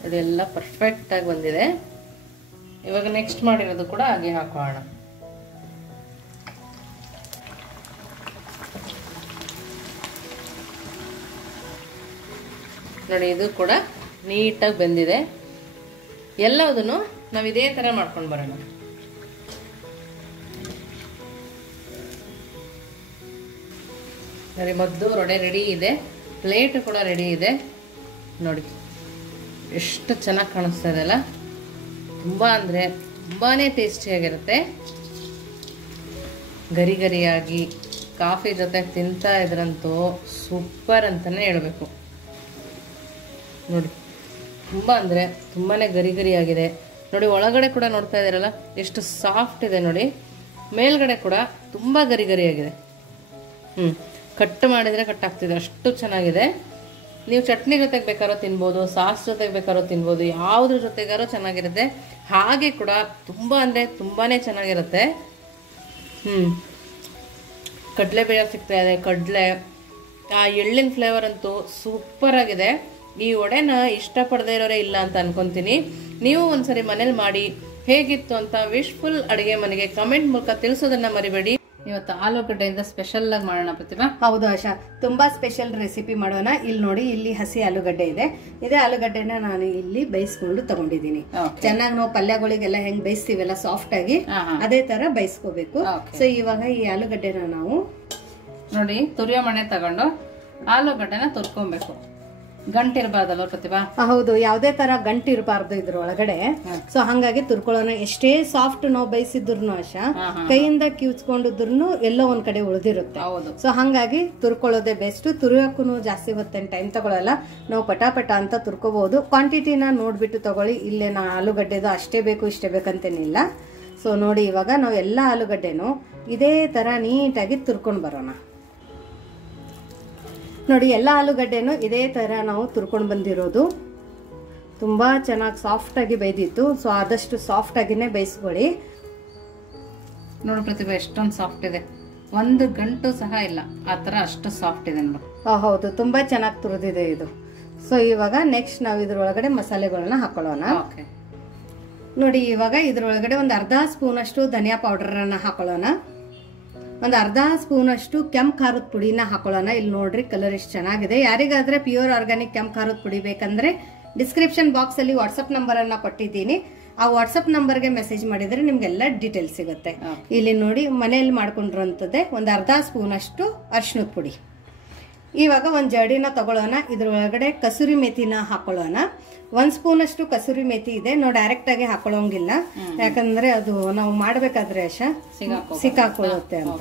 ನೋಡಿ ಎಲ್ಲ ಪರ್ಫೆಕ್ಟಾಗಿ ಬಂದಿದೆ. ಇವಾಗ ನೆಕ್ಸ್ಟ್ ಮಾಡಿರೋದು ಕೂಡ ಹಾಗೆ ಹಾಕೋಣ. ನೋಡಿ ಇದು ಕೂಡ ನೀಟಾಗಿ ಬೆಂದಿದೆ. ಎಲ್ಲದನ್ನು ನಾವು ಇದೇ ಥರ ಮಾಡ್ಕೊಂಡು ಬರೋಣ. ನೋಡಿ ಮದ್ದೂರು ವಡೆ ರೆಡಿ ಇದೆ, ಪ್ಲೇಟ್ ಕೂಡ ರೆಡಿ ಇದೆ. ನೋಡಿ ಎಷ್ಟು ಚೆನ್ನಾಗಿ ಕಾಣಿಸ್ತಾ ಇದೆಯಲ್ಲ, ತುಂಬ ಅಂದರೆ ತುಂಬಾ ಟೇಸ್ಟಿಯಾಗಿರುತ್ತೆ. ಗರಿ ಗರಿಯಾಗಿ ಕಾಫಿ ಜೊತೆ ತಿಂತಾ ಇದ್ರಂತೂ ಸೂಪರ್ ಅಂತಲೇ ಹೇಳಬೇಕು. ನೋಡಿ ತುಂಬ ಅಂದರೆ ತುಂಬಾ ಗರಿ ಗರಿಯಾಗಿದೆ. ನೋಡಿ ಒಳಗಡೆ ಕೂಡ ನೋಡ್ತಾ ಇದ್ದೀರಲ್ಲ ಎಷ್ಟು ಸಾಫ್ಟ್ ಇದೆ. ನೋಡಿ ಮೇಲ್ಗಡೆ ಕೂಡ ತುಂಬ ಗರಿ ಗರಿಯಾಗಿದೆ. ಕಟ್ ಮಾಡಿದರೆ ಕಟ್ ಆಗ್ತಿದೆ, ಅಷ್ಟು ಚೆನ್ನಾಗಿದೆ. ನೀವು ಚಟ್ನಿ ಜೊತೆಗೆ ಬೇಕಾದ್ರೂ ತಿನ್ಬೋದು, ಸಾಸ್ ಜೊತೆಗೆ ಬೇಕಾದ್ರೂ ತಿನ್ಬೋದು, ಯಾವುದ್ರ ಜೊತೆಗಾರೋ ಚೆನ್ನಾಗಿರುತ್ತೆ. ಹಾಗೆ ಕೂಡ ತುಂಬ ಅಂದರೆ ತುಂಬಾ ಚೆನ್ನಾಗಿರುತ್ತೆ. ಕಡಲೆಬೇಳೆ ಸಿಗ್ತಾ ಇದೆ, ಕಡಲೆ, ಆ ಎಳ್ಳಿನ ಫ್ಲೇವರ್ ಅಂತೂ ಸೂಪರ್ ಆಗಿದೆ. ಈ ವಡೆನ ಇಷ್ಟಪಡದೇ ಇರೋರೇ ಇಲ್ಲ ಅಂತ ಅನ್ಕೊಂತೀನಿ. ನೀವು ಒಂದ್ಸರಿ ಮನೇಲಿ ಮಾಡಿ ಹೇಗಿತ್ತು ಅಂತ ವಿಶ್ಫುಲ್ ಅಡುಗೆ ಮನೆಗೆ ಕಮೆಂಟ್ ಮೂಲಕ ತಿಳಿಸೋದನ್ನ ಮರಿಬೇಡಿ. ಇವತ್ತು ಆಲೂಗಡ್ಡೆಯಿಂದ ಸ್ಪೆಷಲ್ ಆಗಿ ಮಾಡೋಣ ಪ್ರತಿಭಾ. ಹೌದು ಆಶಾ, ತುಂಬಾ ಸ್ಪೆಷಲ್ ರೆಸಿಪಿ ಮಾಡೋಣ. ಇಲ್ಲಿ ನೋಡಿ, ಇಲ್ಲಿ ಹಸಿ ಆಲೂಗಡ್ಡೆ ಇದೆ. ಇದೇ ಆಲೂಗಡ್ಡೆನ ನಾನು ಇಲ್ಲಿ ಬೇಯಿಸ್ಕೊಂಡು ತಗೊಂಡಿದ್ದೀನಿ. ಚೆನ್ನಾಗಿ ನಾವು ಪಲ್ಯಗಳಿಗೆಲ್ಲ ಹೆಂಗ್ ಬೇಯಿಸ್ತೀವಲ್ಲ ಸಾಫ್ಟ್ ಆಗಿ, ಅದೇ ತರ ಬೇಯಿಸ್ಕೋಬೇಕು. ಸೊ ಇವಾಗ ಈ ಆಲೂಗಡ್ಡೆನ ನಾವು ನೋಡಿ ತುರಿಯೋ ಮಣೆ ತಗೊಂಡು ಆಲೂಗಡ್ಡೆನ ತುರ್ಕೊಬೇಕು. ಗಂಟಿರ್ಬಾರ್ದಲ್ವ ಪ್ರತಿಭಾ? ಹೌದು, ಯಾವ್ದೇ ತರ ಗಂಟು ಇರಬಾರ್ದು ಇದ್ರ ಒಳಗಡೆ. ಸೊ ಹಂಗಾಗಿ ತುರ್ಕೊಳ್ಳೋಣ. ಎಷ್ಟೇ ಸಾಫ್ಟ್ ನಾವು ಬೇಯಿಸಿದ್ರು ಆಶಾ, ಕೈಯಿಂದ ಕಿವ್ಚ್ಕೊಂಡಿದ್ರು ಎಲ್ಲೋ ಒಂದ್ ಕಡೆ ಉಳಿದಿರುತ್ತೆ. ಸೊ ಹಂಗಾಗಿ ತುರ್ಕೊಳ್ಳೋದೇ ಬೆಸ್ಟ್. ತುರಿಯೋಕ್ಕೂ ಜಾಸ್ತಿ ಹೊತ್ತೇನು ಟೈಮ್ ತಗೊಳಲ್ಲ. ನಾವು ಪಟಾಪಟ ಅಂತ ತುರ್ಕೋಬಹುದು. ಕ್ವಾಂಟಿಟಿನ ನೋಡ್ಬಿಟ್ಟು ತಗೊಳ್ಳಿ. ಇಲ್ಲೇ ನಾ ಆಲೂಗಡ್ಡೆದು ಅಷ್ಟೇ ಬೇಕು ಇಷ್ಟೇ ಬೇಕಂತೇನಿಲ್ಲ. ಸೊ ನೋಡಿ, ಇವಾಗ ನಾವು ಎಲ್ಲ ಆಲೂಗಡ್ಡೆನು ಇದೇ ತರ ನೀಟಾಗಿ ತುರ್ಕೊಂಡ್ ಬರೋಣ. ನೋಡಿ, ಎಲ್ಲ ಆಲೂಗಡ್ಡೆನು ಇದೇ ತರ ನಾವು ತುರ್ಕೊಂಡು ಬಂದಿರೋದು. ತುಂಬಾ ಚೆನ್ನಾಗಿ ಸಾಫ್ಟ್ ಆಗಿ ಬೇಯ್ದಿತ್ತು. ಸೊ ಆದಷ್ಟು ಸಾಫ್ಟ್ ಆಗಿನೇ ಬೇಯಿಸ್ಕೊಳ್ಳಿ. ನೋಡಿ ಪ್ರತಿಭಾ, ಎಷ್ಟೊಂದು ಸಾಫ್ಟ್ ಇದೆ, ಒಂದು ಗಂಟು ಸಹ ಇಲ್ಲ. ಆ ತರ ಅಷ್ಟು ಸಾಫ್ಟ್ ಇದೆ ನೋಡಿ. ಹೌದು, ತುಂಬಾ ಚೆನ್ನಾಗಿ ತುರಿದಿದೆ ಇದು. ಸೊ ಇವಾಗ ನೆಕ್ಸ್ಟ್ ನಾವು ಇದ್ರೊಳಗಡೆ ಮಸಾಲೆಗಳನ್ನ ಹಾಕೊಳ್ಳೋಣ. ನೋಡಿ, ಇವಾಗ ಇದ್ರೊಳಗಡೆ ಒಂದು ಅರ್ಧ ಸ್ಪೂನ್ ಅಷ್ಟು ಧನಿಯಾ ಪೌಡರ್ ಅನ್ನ ಹಾಕೊಳ್ಳೋಣ. ಒಂದು ಅರ್ಧ ಸ್ಪೂನ್ ಅಷ್ಟು ಕೆಂಪು ಖಾರದ ಪುಡಿನ ಹಾಕೊಳ್ಳೋಣ. ಇಲ್ಲಿ ನೋಡ್ರಿ ಕಲರ್ ಎಷ್ಟು ಚೆನ್ನಾಗಿದೆ. ಯಾರಿಗಾದ್ರೆ ಪ್ಯೂರ್ ಆರ್ಗ್ಯಾನಿಕ್ ಕೆಂಪು ಖಾರದ ಪುಡಿ ಬೇಕಂದ್ರೆ ಡಿಸ್ಕ್ರಿಪ್ಷನ್ ಬಾಕ್ಸ್ ಅಲ್ಲಿ ವಾಟ್ಸ್ಆಪ್ ನಂಬರ್ ಅನ್ನ ಕೊಟ್ಟಿದ್ದೀನಿ. ಆ ವಾಟ್ಸ್ಆಪ್ ನಂಬರ್ಗೆ ಮೆಸೇಜ್ ಮಾಡಿದ್ರೆ ನಿಮ್ಗೆಲ್ಲ ಡೀಟೇಲ್ಸ್ ಸಿಗುತ್ತೆ. ಇಲ್ಲಿ ನೋಡಿ, ಮನೆಯಲ್ಲಿ ಮಾಡ್ಕೊಂಡಿರೋಂಥದ್ದೇ ಒಂದು ಅರ್ಧ ಸ್ಪೂನ್ ಅಷ್ಟು ಅರಿಶಿಣದ ಪುಡಿ. ಇವಾಗ ಒಂದು ಜಡಿನ ತಗೊಳ್ಳೋಣ. ಇದ್ರೊಳಗಡೆ ಕಸೂರಿ ಮೇಥಿನ ಹಾಕೊಳ್ಳೋಣ. 1 ಸ್ಪೂನ್ ಅಷ್ಟು ಕಸೂರಿ ಮೇಥಿ ಇದೆ. ನಾವು ಡೈರೆಕ್ಟ್ ಆಗಿ ಹಾಕೊಳ್ಳೋಂಗಿಲ್ಲ, ಯಾಕಂದ್ರೆ ಅದು ನಾವು ಮಾಡ್ಬೇಕಾದ್ರೆ ಸಿಕ್ಕಾಕೊಳ್ಳುತ್ತೆ ಅಂತ.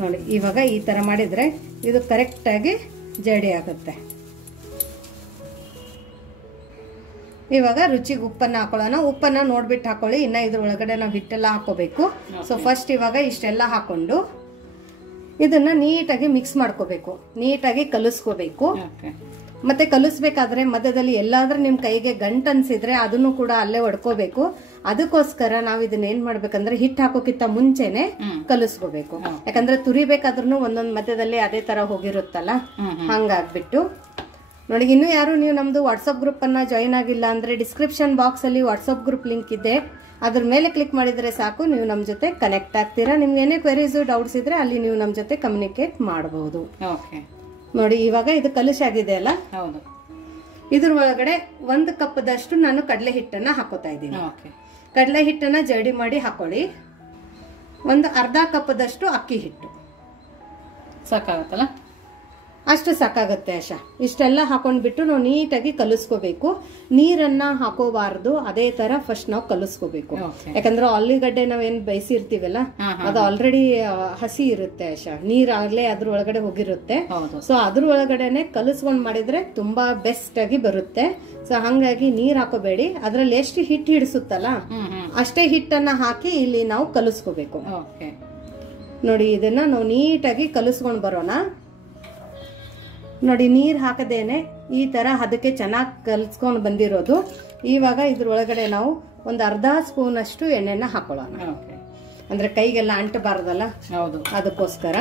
ನೋಡಿ, ಇವಾಗ ಈ ತರ ಮಾಡಿದ್ರೆ ಇದು ಕರೆಕ್ಟ್ ಆಗಿ ಜಡಿ ಆಗುತ್ತೆ. ಇವಾಗ ರುಚಿಗೆ ಉಪ್ಪನ್ನ ಹಾಕೊಳ್ಳೋಣ. ಉಪ್ಪನ್ನ ನೋಡ್ಬಿಟ್ಟು ಹಾಕೊಳ್ಳಿ. ಇನ್ನ ಇದ್ರೊಳಗಡೆ ನಾವು ಹಿಟ್ಟೆಲ್ಲ ಹಾಕೋಬೇಕು. ಸೊ ಫಸ್ಟ್ ಇವಾಗ ಇಷ್ಟೆಲ್ಲ ಹಾಕೊಂಡು ಇದನ್ನ ನೀಟಾಗಿ ಮಿಕ್ಸ್ ಮಾಡ್ಕೋಬೇಕು, ನೀಟಾಗಿ ಕಲಿಸ್ಕೋಬೇಕು. ಮತ್ತೆ ಕಲಿಸ್ಬೇಕಾದ್ರೆ ಮಧ್ಯದಲ್ಲಿ ಎಲ್ಲಾದ್ರೂ ನಿಮ್ ಕೈಗೆ ಗಂಟು ಅನ್ಸಿದ್ರೆ ಅದನ್ನು ಕೂಡ ಅಲ್ಲೇ ಹೊಡ್ಕೋಬೇಕು. ಅದಕ್ಕೋಸ್ಕರ ನಾವ್ ಇದನ್ನ ಏನ್ ಮಾಡ್ಬೇಕಂದ್ರೆ ಹಿಟ್ಟು ಹಾಕೋಕ್ಕಿಂತ ಮುಂಚೆನೆ ಕಲಿಸ್ಕೋಬೇಕು. ಯಾಕಂದ್ರೆ ತುರಿಬೇಕಾದ್ರೂ ಒಂದೊಂದ್ ಮಧ್ಯದಲ್ಲಿ ಅದೇ ತರ ಹೋಗಿರುತ್ತಲ್ಲ, ಹಂಗಾಗ್ಬಿಟ್ಟು. ನೋಡಿ, ಇನ್ನು ಯಾರು ನೀವು ನಮ್ದು ವಾಟ್ಸ್ಆಪ್ ಗ್ರೂಪ್ ಅನ್ನ ಜಾಯಿನ್ ಆಗಿಲ್ಲ ಅಂದ್ರೆ ಡಿಸ್ಕ್ರಿಪ್ಷನ್ ಬಾಕ್ಸ್ ಅಲ್ಲಿ ವಾಟ್ಸ್ಆಪ್ ಗ್ರೂಪ್ ಲಿಂಕ್ ಇದೆ. ಅದ್ರ ಮೇಲೆ ಕ್ಲಿಕ್ ಮಾಡಿದ್ರೆ ಸಾಕು, ನೀವು ನಮ್ ಜೊತೆ ಕನೆಕ್ಟ್ ಆಗ್ತೀರಾ. ನಿಮ್ಗೆ ಏನೇ ಕ್ವೆರೀಸ್ ಡೌಟ್ಸ್ ಇದ್ರೆ ಅಲ್ಲಿ ನೀವು ನಮ್ ಜೊತೆ ಕಮ್ಯುನಿಕೇಟ್ ಮಾಡಬಹುದು. ನೋಡಿ, ಇವಾಗ ಇದು ಕಲುಷಾಗಿದೆ ಅಲ್ಲ, ಇದ್ರ ಒಳಗಡೆ 1 ಕಪ್ದಷ್ಟು ನಾನು ಕಡಲೆ ಹಿಟ್ಟನ್ನ ಹಾಕೋತಾ ಇದ್ದೀನಿ. ಕಡಲೆ ಹಿಟ್ಟನ್ನ ಜಡಿ ಮಾಡಿ ಹಾಕೊಳ್ಳಿ. ಒಂದು ಅರ್ಧ ಕಪ್ದಷ್ಟು ಅಕ್ಕಿ ಹಿಟ್ಟು ಸಾಕಾಗತ್ತಲ್ಲ? ಅಷ್ಟು ಸಾಕಾಗತ್ತೆ ಆಶಾ. ಇಷ್ಟೆಲ್ಲ ಹಾಕೊಂಡ್ಬಿಟ್ಟು ನಾವು ನೀಟಾಗಿ ಕಲಿಸ್ಕೋಬೇಕು. ನೀರನ್ನ ಹಾಕೋಬಾರ್ದು, ಅದೇ ತರ ಫಸ್ಟ್ ನಾವು ಕಲಿಸ್ಕೋಬೇಕು. ಯಾಕಂದ್ರೆ ಆಲೂಗಡ್ಡೆ ನಾವೇನ್ ಬೇಯಿಸಿರ್ತೀವಲ್ಲ ಅದು ಆಲ್ರೆಡಿ ಹಸಿ ಇರುತ್ತೆ ಆಶಾ, ನೀರಾಗ್ಲೇ ಅದ್ರ ಒಳಗಡೆ ಹೋಗಿರುತ್ತೆ. ಸೊ ಅದ್ರ ಒಳಗಡೆನೆ ಕಲಿಸ್ಕೊಂಡ್ ಮಾಡಿದ್ರೆ ತುಂಬಾ ಬೆಸ್ಟ್ ಆಗಿ ಬರುತ್ತೆ. ಸೊ ಹಂಗಾಗಿ ನೀರ್ ಹಾಕೋಬೇಡಿ. ಅದ್ರಲ್ಲಿ ಎಷ್ಟು ಹಿಟ್ಟು ಹಿಡಿಸುತ್ತಲ್ಲ ಅಷ್ಟೇ ಹಿಟ್ಟನ್ನ ಹಾಕಿ ಇಲ್ಲಿ ನಾವು ಕಲಿಸ್ಕೋಬೇಕು. ನೋಡಿ, ಇದನ್ನ ನಾವು ನೀಟಾಗಿ ಕಲಿಸ್ಕೊಂಡ್ ಬರೋಣ. ನೋಡಿ, ನೀರ್ ಹಾಕದೇನೆ ಈ ತರ ಅದಕ್ಕೆ ಚೆನ್ನಾಗಿ ಕಲ್ಸ್ಕೊಂಡು ಬಂದಿರೋದು. ಇವಾಗ ಇದ್ರೊಳಗಡೆ ನಾವು ಒಂದು ಅರ್ಧ ಸ್ಪೂನ್ ಅಷ್ಟು ಎಣ್ಣೆನ ಹಾಕೊಳ್ಳೋಣ. ಅಂದ್ರೆ ಕೈಗೆಲ್ಲ ಅಂಟಬಾರ್ದಲ್ಲ, ಅದಕ್ಕೋಸ್ಕರ.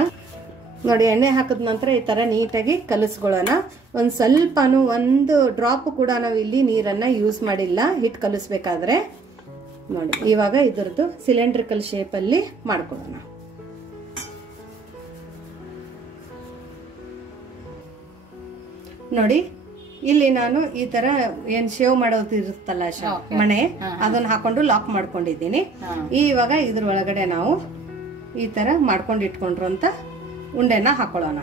ನೋಡಿ, ಎಣ್ಣೆ ಹಾಕಿದ ನಂತರ ಈ ತರ ನೀಟಾಗಿ ಕಲಿಸ್ಕೊಳ್ಳೋಣ. ಒಂದ್ ಸ್ವಲ್ಪನೂ ಒಂದು ಡ್ರಾಪ್ ಕೂಡ ನಾವು ಇಲ್ಲಿ ನೀರನ್ನ ಯೂಸ್ ಮಾಡಿಲ್ಲ ಹಿಟ್ಟು ಕಲಿಸ್ಬೇಕಾದ್ರೆ. ನೋಡಿ, ಇವಾಗ ಇದ್ರದ್ದು ಸಿಲಿಂಡ್ರಿಕಲ್ ಶೇಪ್ ಅಲ್ಲಿ ಮಾಡ್ಕೊಳ್ಳೋಣ. ನೋಡಿ, ಇಲ್ಲಿ ನಾನು ಈ ತರ ಏನ್ ಶೇವ್ ಮಾಡೋದು ಇರುತ್ತಲ್ಲ ಮಣೆ, ಅದನ್ನ ಹಾಕೊಂಡು ಲಾಕ್ ಮಾಡ್ಕೊಂಡಿದ್ದೀನಿ. ಇವಾಗ ಇದ್ರ ಒಳಗಡೆ ನಾವು ಈ ತರ ಮಾಡ್ಕೊಂಡು ಇಟ್ಕೊಂಡ್ರಂತ ಉಂಡೆನ ಹಾಕೊಳ್ಳೋಣ.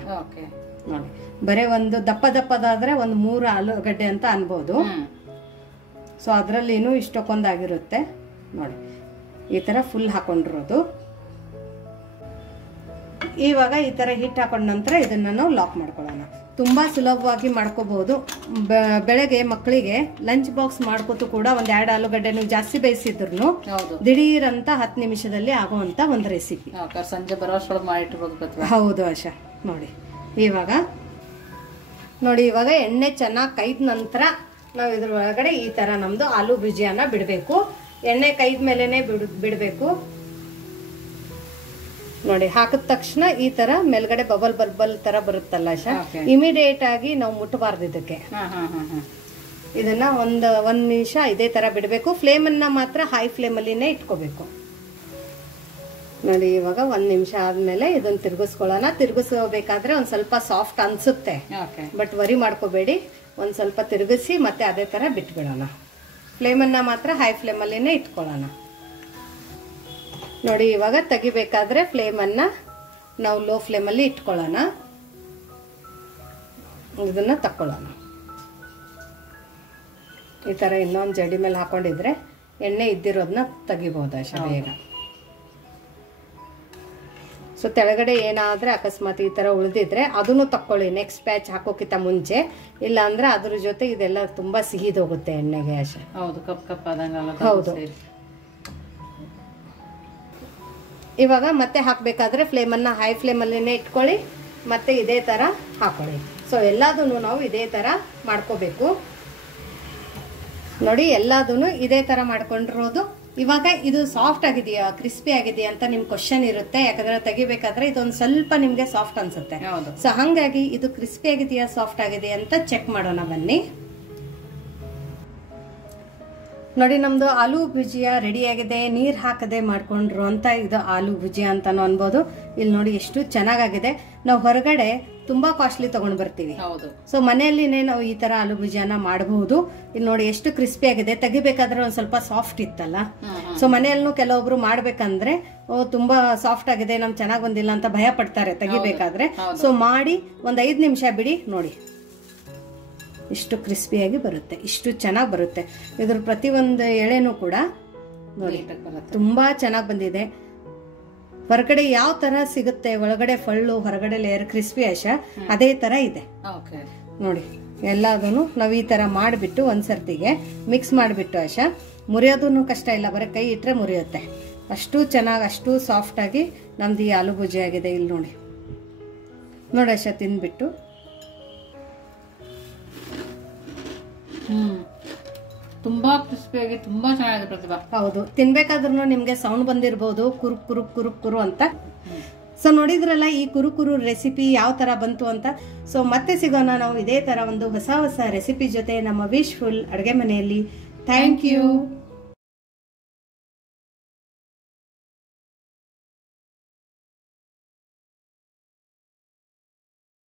ನೋಡಿ, ಬರೇ ಒಂದು ದಪ್ಪದಾದ್ರೆ ಒಂದು 3 ಆಲೂಗಡ್ಡೆ ಅಂತ ಅನ್ಬೋದು. ಸೊ ಅದ್ರಲ್ಲಿನೂ ಇಷ್ಟಕ್ಕೊಂದಾಗಿರುತ್ತೆ. ನೋಡಿ, ಈ ತರ ಫುಲ್ ಹಾಕೊಂಡಿರೋದು. ಇವಾಗ ಈ ತರ ಹಿಟ್ಟು ಹಾಕೊಂಡ ನಂತರ ಇದನ್ನ ನಾವು ಲಾಕ್ ಮಾಡ್ಕೊಳ್ಳೋಣ. ತುಂಬಾ ಸುಲಭವಾಗಿ ಮಾಡ್ಕೋಬಹುದು. ಬೆಳಗ್ಗೆ ಮಕ್ಕಳಿಗೆ ಲಂಚ್ ಬಾಕ್ಸ್ ಮಾಡ್ಕೋತು ಕೂಡ ಒಂದ್ 2 ಆಲೂಗಡ್ಡೆ ನೀವು ಜಾಸ್ತಿ ಬೇಯಿಸಿದ್ರು ದಿಢೀರ್ ಅಂತ 10 ನಿಮಿಷದಲ್ಲಿ ಆಗುವಂತ ಒಂದು ರೆಸಿಪಿ. ಸಂಜೆ ಬರೋಷ್ಟ್ರೊಳಗೆ ಮಾಡಿಟ್ಬೋದು. ಹೌದು ಆಶಾ. ನೋಡಿ, ಇವಾಗ ನೋಡಿ ಇವಾಗ ಎಣ್ಣೆ ಚೆನ್ನಾಗಿ ಕೈದ ನಂತರ ನಾವು ಇದ್ರ ಒಳಗಡೆ ಈ ತರ ನಮ್ದು ಆಲೂ ಭುಜಿಯಾನ ಬಿಡಬೇಕು. ಎಣ್ಣೆ ಕೈದ ಮೇಲೆನೆ ಬಿಡಬೇಕು. ನೋಡಿ ಹಾಕಿದ ತಕ್ಷಣ ಈ ತರ ಮೇಲ್ಗಡೆ ಬಬಲ್ ತರ ಬರುತ್ತಲ್ಲ ಇಮಿಡಿಯೇಟ್ ಆಗಿ ನಾವು ಮುಟ್ಟಬಾರ್ದು ಇದಕ್ಕೆ. ಇದನ್ನ ಒಂದ್ ನಿಮಿಷ ಇದೇ ತರ ಬಿಡಬೇಕು. ಫ್ಲೇಮ್ ಅನ್ನ ಮಾತ್ರ ಹೈ ಫ್ಲೇಮ್ ಅಲ್ಲಿನೇ ಇಟ್ಕೋಬೇಕು. ನೋಡಿ ಇವಾಗ 1 ನಿಮಿಷ ಆದ್ಮೇಲೆ ಇದನ್ನ ತಿರ್ಗಿಸ್ಕೊಳ್ಳೋಣ. ತಿರ್ಗಿಸ್ಕೋಬೇಕಾದ್ರೆ ಒಂದ್ ಸ್ವಲ್ಪ ಸಾಫ್ಟ್ ಅನ್ಸುತ್ತೆ, ಬಟ್ ವರಿ ಮಾಡ್ಕೋಬೇಡಿ. ಒಂದ್ ಸ್ವಲ್ಪ ತಿರುಗಿಸಿ ಮತ್ತೆ ಅದೇ ತರ ಬಿಟ್ಬಿಡೋಣ. ಫ್ಲೇಮ್ ಅನ್ನ ಮಾತ್ರ ಹೈ ಫ್ಲೇಮ್ ಅಲ್ಲಿನೇ ಇಟ್ಕೊಳ್ಳೋಣ. ನೋಡಿ ಇವಾಗ ತೆಗಿಬೇಕಾದ್ರೆ ಫ್ಲೇಮ್ ಅನ್ನ ನಾವು ಲೋ ಫ್ಲೇಮ್ ಅಲ್ಲಿ ಇಟ್ಕೊಳ್ಳೋಣ. ಇದನ್ನ ತಕ್ಕೊಳ್ಳೋಣ. ಈ ತರ ಇನ್ನೊಂದು ಜಡಿ ಮೇಲೆ ಹಾಕೊಂಡಿದ್ರೆ ಎಣ್ಣೆ ಇದ್ದಿರೋದನ್ನ ತೆಗಿಬಹುದು ಅಷ್ಟೇ ಬೇಗ. ಸೊ ತೆಳಗಡೆ ಏನಾದ್ರೆ ಅಕಸ್ಮಾತ್ ಈ ತರ ಉಳಿದಿದ್ರೆ ಅದನ್ನು ತಕ್ಕೊಳ್ಳಿ ನೆಕ್ಸ್ಟ್ ಬ್ಯಾಚ್ ಹಾಕೋಕ್ಕಿಂತ ಮುಂಚೆ. ಇಲ್ಲ ಅಂದ್ರೆ ಅದ್ರ ಜೊತೆ ಇದೆಲ್ಲ ತುಂಬಾ ಸಿಹಿದೋಗುತ್ತೆ ಎಣ್ಣೆಗೆ ಅಷ್ಟೇ. ಹೌದು, ಕಪ್ ಕಪ್ ಆದಂಗ. ಹೌದು. ಇವಾಗ ಮತ್ತೆ ಹಾಕ್ಬೇಕಾದ್ರೆ ಫ್ಲೇಮ್ ಅನ್ನ ಹೈ ಫ್ಲೇಮ್ ಅಲ್ಲಿನೇ ಇಟ್ಕೊಳ್ಳಿ. ಮತ್ತೆ ಇದೇ ತರ ಹಾಕೊಳ್ಳಿ. ಸೊ ಎಲ್ಲದನ್ನು ನಾವು ಇದೇ ತರ ಮಾಡ್ಕೋಬೇಕು. ನೋಡಿ ಎಲ್ಲದನ್ನು ಇದೇ ತರ ಮಾಡ್ಕೊಂಡಿರೋದು. ಇವಾಗ ಇದು ಸಾಫ್ಟ್ ಆಗಿದೆಯಾ ಕ್ರಿಸ್ಪಿ ಆಗಿದೆಯಾ ಅಂತ ನಿಮ್ ಕ್ವಶನ್ ಇರುತ್ತೆ. ಯಾಕಂದ್ರೆ ತೆಗಿಬೇಕಾದ್ರೆ ಇದೊಂದು ಸ್ವಲ್ಪ ನಿಮ್ಗೆ ಸಾಫ್ಟ್ ಅನ್ಸುತ್ತೆ. ಸೊ ಹಂಗಾಗಿ ಇದು ಕ್ರಿಸ್ಪಿ ಆಗಿದೆಯಾ ಸಾಫ್ಟ್ ಆಗಿದೆಯಾ ಅಂತ ಚೆಕ್ ಮಾಡೋಣ ಬನ್ನಿ. ನೋಡಿ ನಮ್ದು ಆಲೂ ಭುಜಿಯಾ ರೆಡಿ ಆಗಿದೆ. ನೀರ್ ಹಾಕದೆ ಮಾಡ್ಕೊಂಡ್ರು ಅಂತ ಇದು ಆಲೂ ಭುಜಿಯಾ ಅಂತಾನು ಅನ್ಬೋದು. ಇಲ್ಲಿ ನೋಡಿ ಎಷ್ಟು ಚೆನ್ನಾಗಿದೆ. ನಾವು ಹೊರಗಡೆ ತುಂಬಾ ಕಾಸ್ಟ್ಲಿ ತಗೊಂಡ್ ಬರ್ತೀವಿ. ಸೊ ಮನೆಯಲ್ಲಿನೇ ನಾವು ಈ ತರ ಆಲೂ ಭುಜಿಯಾನ ಮಾಡಬಹುದು. ಇಲ್ಲಿ ನೋಡಿ ಎಷ್ಟು ಕ್ರಿಸ್ಪಿ ಆಗಿದೆ. ತೆಗಿಬೇಕಾದ್ರೆ ಒಂದ್ ಸ್ವಲ್ಪ ಸಾಫ್ಟ್ ಇತ್ತಲ್ಲ. ಸೊ ಮನೆಯಲ್ಲೂ ಕೆಲವೊಬ್ರು ಮಾಡ್ಬೇಕಂದ್ರೆ ತುಂಬಾ ಸಾಫ್ಟ್ ಆಗಿದೆ ನಮ್ ಚೆನ್ನಾಗ್ ಬಂದಿಲ್ಲ ಅಂತ ಭಯ ಪಡ್ತಾರೆ ತೆಗಿಬೇಕಾದ್ರೆ. ಸೊ ಮಾಡಿ ಒಂದ್ 5 ನಿಮಿಷ ಬಿಡಿ. ನೋಡಿ ಇಷ್ಟು ಕ್ರಿಸ್ಪಿಯಾಗಿ ಬರುತ್ತೆ, ಇಷ್ಟು ಚೆನ್ನಾಗಿ ಬರುತ್ತೆ. ಇದ್ರ ಪ್ರತಿಯೊಂದು ಎಳೆನೂ ಕೂಡ ನೋಡಿ ತುಂಬಾ ಚೆನ್ನಾಗಿ ಬಂದಿದೆ. ಹೊರಗಡೆ ಯಾವ ತರ ಸಿಗುತ್ತೆ ಒಳಗಡೆ ಫಳ್ಳು ಹೊರಗಡೆ ಲೇಯರ್ ಕ್ರಿಸ್ಪಿ ಅದೇ ತರ ಇದೆ. ನೋಡಿ ಎಲ್ಲದನ್ನು ನಾವು ಈ ತರ ಮಾಡಿಬಿಟ್ಟು ಒಂದ್ಸರ್ತಿಗೆ ಮಿಕ್ಸ್ ಮಾಡಿಬಿಟ್ಟು ಮುರಿಯೋದನ್ನು ಕಷ್ಟ ಇಲ್ಲ, ಬರೀ ಕೈ ಇಟ್ರೆ ಮುರಿಯುತ್ತೆ. ಅಷ್ಟು ಚೆನ್ನಾಗಿ ಅಷ್ಟು ಸಾಫ್ಟ್ ಆಗಿ ನಮ್ದು ಈ ಆಲೂ ಭುಜಿ ಆಗಿದೆ. ಇಲ್ಲಿ ನೋಡಿ ನೋಡಿ ತಿಂದ್ಬಿಟ್ಟು ತುಂಬಾ ಕ್ರಿಸ್ಪಿಯಾಗಿ ತುಂಬಾ ಚೆನ್ನಾಗಿದೆ ಪ್ರತಿಭಾ. ಹೌದು, ತಿನ್ಬೇಕಾದ್ರೂ ನಿಮ್ಗೆ ಸೌಂಡ್ ಬಂದಿರಬಹುದು ಕುರುಕ್ ಕುರುಕ್ ಕುರುಕ್ ಕುರು ಅಂತ. ಸೊ ನೋಡಿದ್ರಲ್ಲ ಈ ಕುರುಕುರು ರೆಸಿಪಿ ಯಾವ ತರ ಬಂತು ಅಂತ. ಸೊ ಮತ್ತೆ ಸಿಗೋಣ ನಾವು ಇದೇ ತರ ಒಂದು ಹೊಸ ರೆಸಿಪಿ ಜೊತೆ ನಮ್ಮ ವಿಶ್ಫುಲ್ ಅಡುಗೆ ಮನೆಯಲ್ಲಿ. Thank you.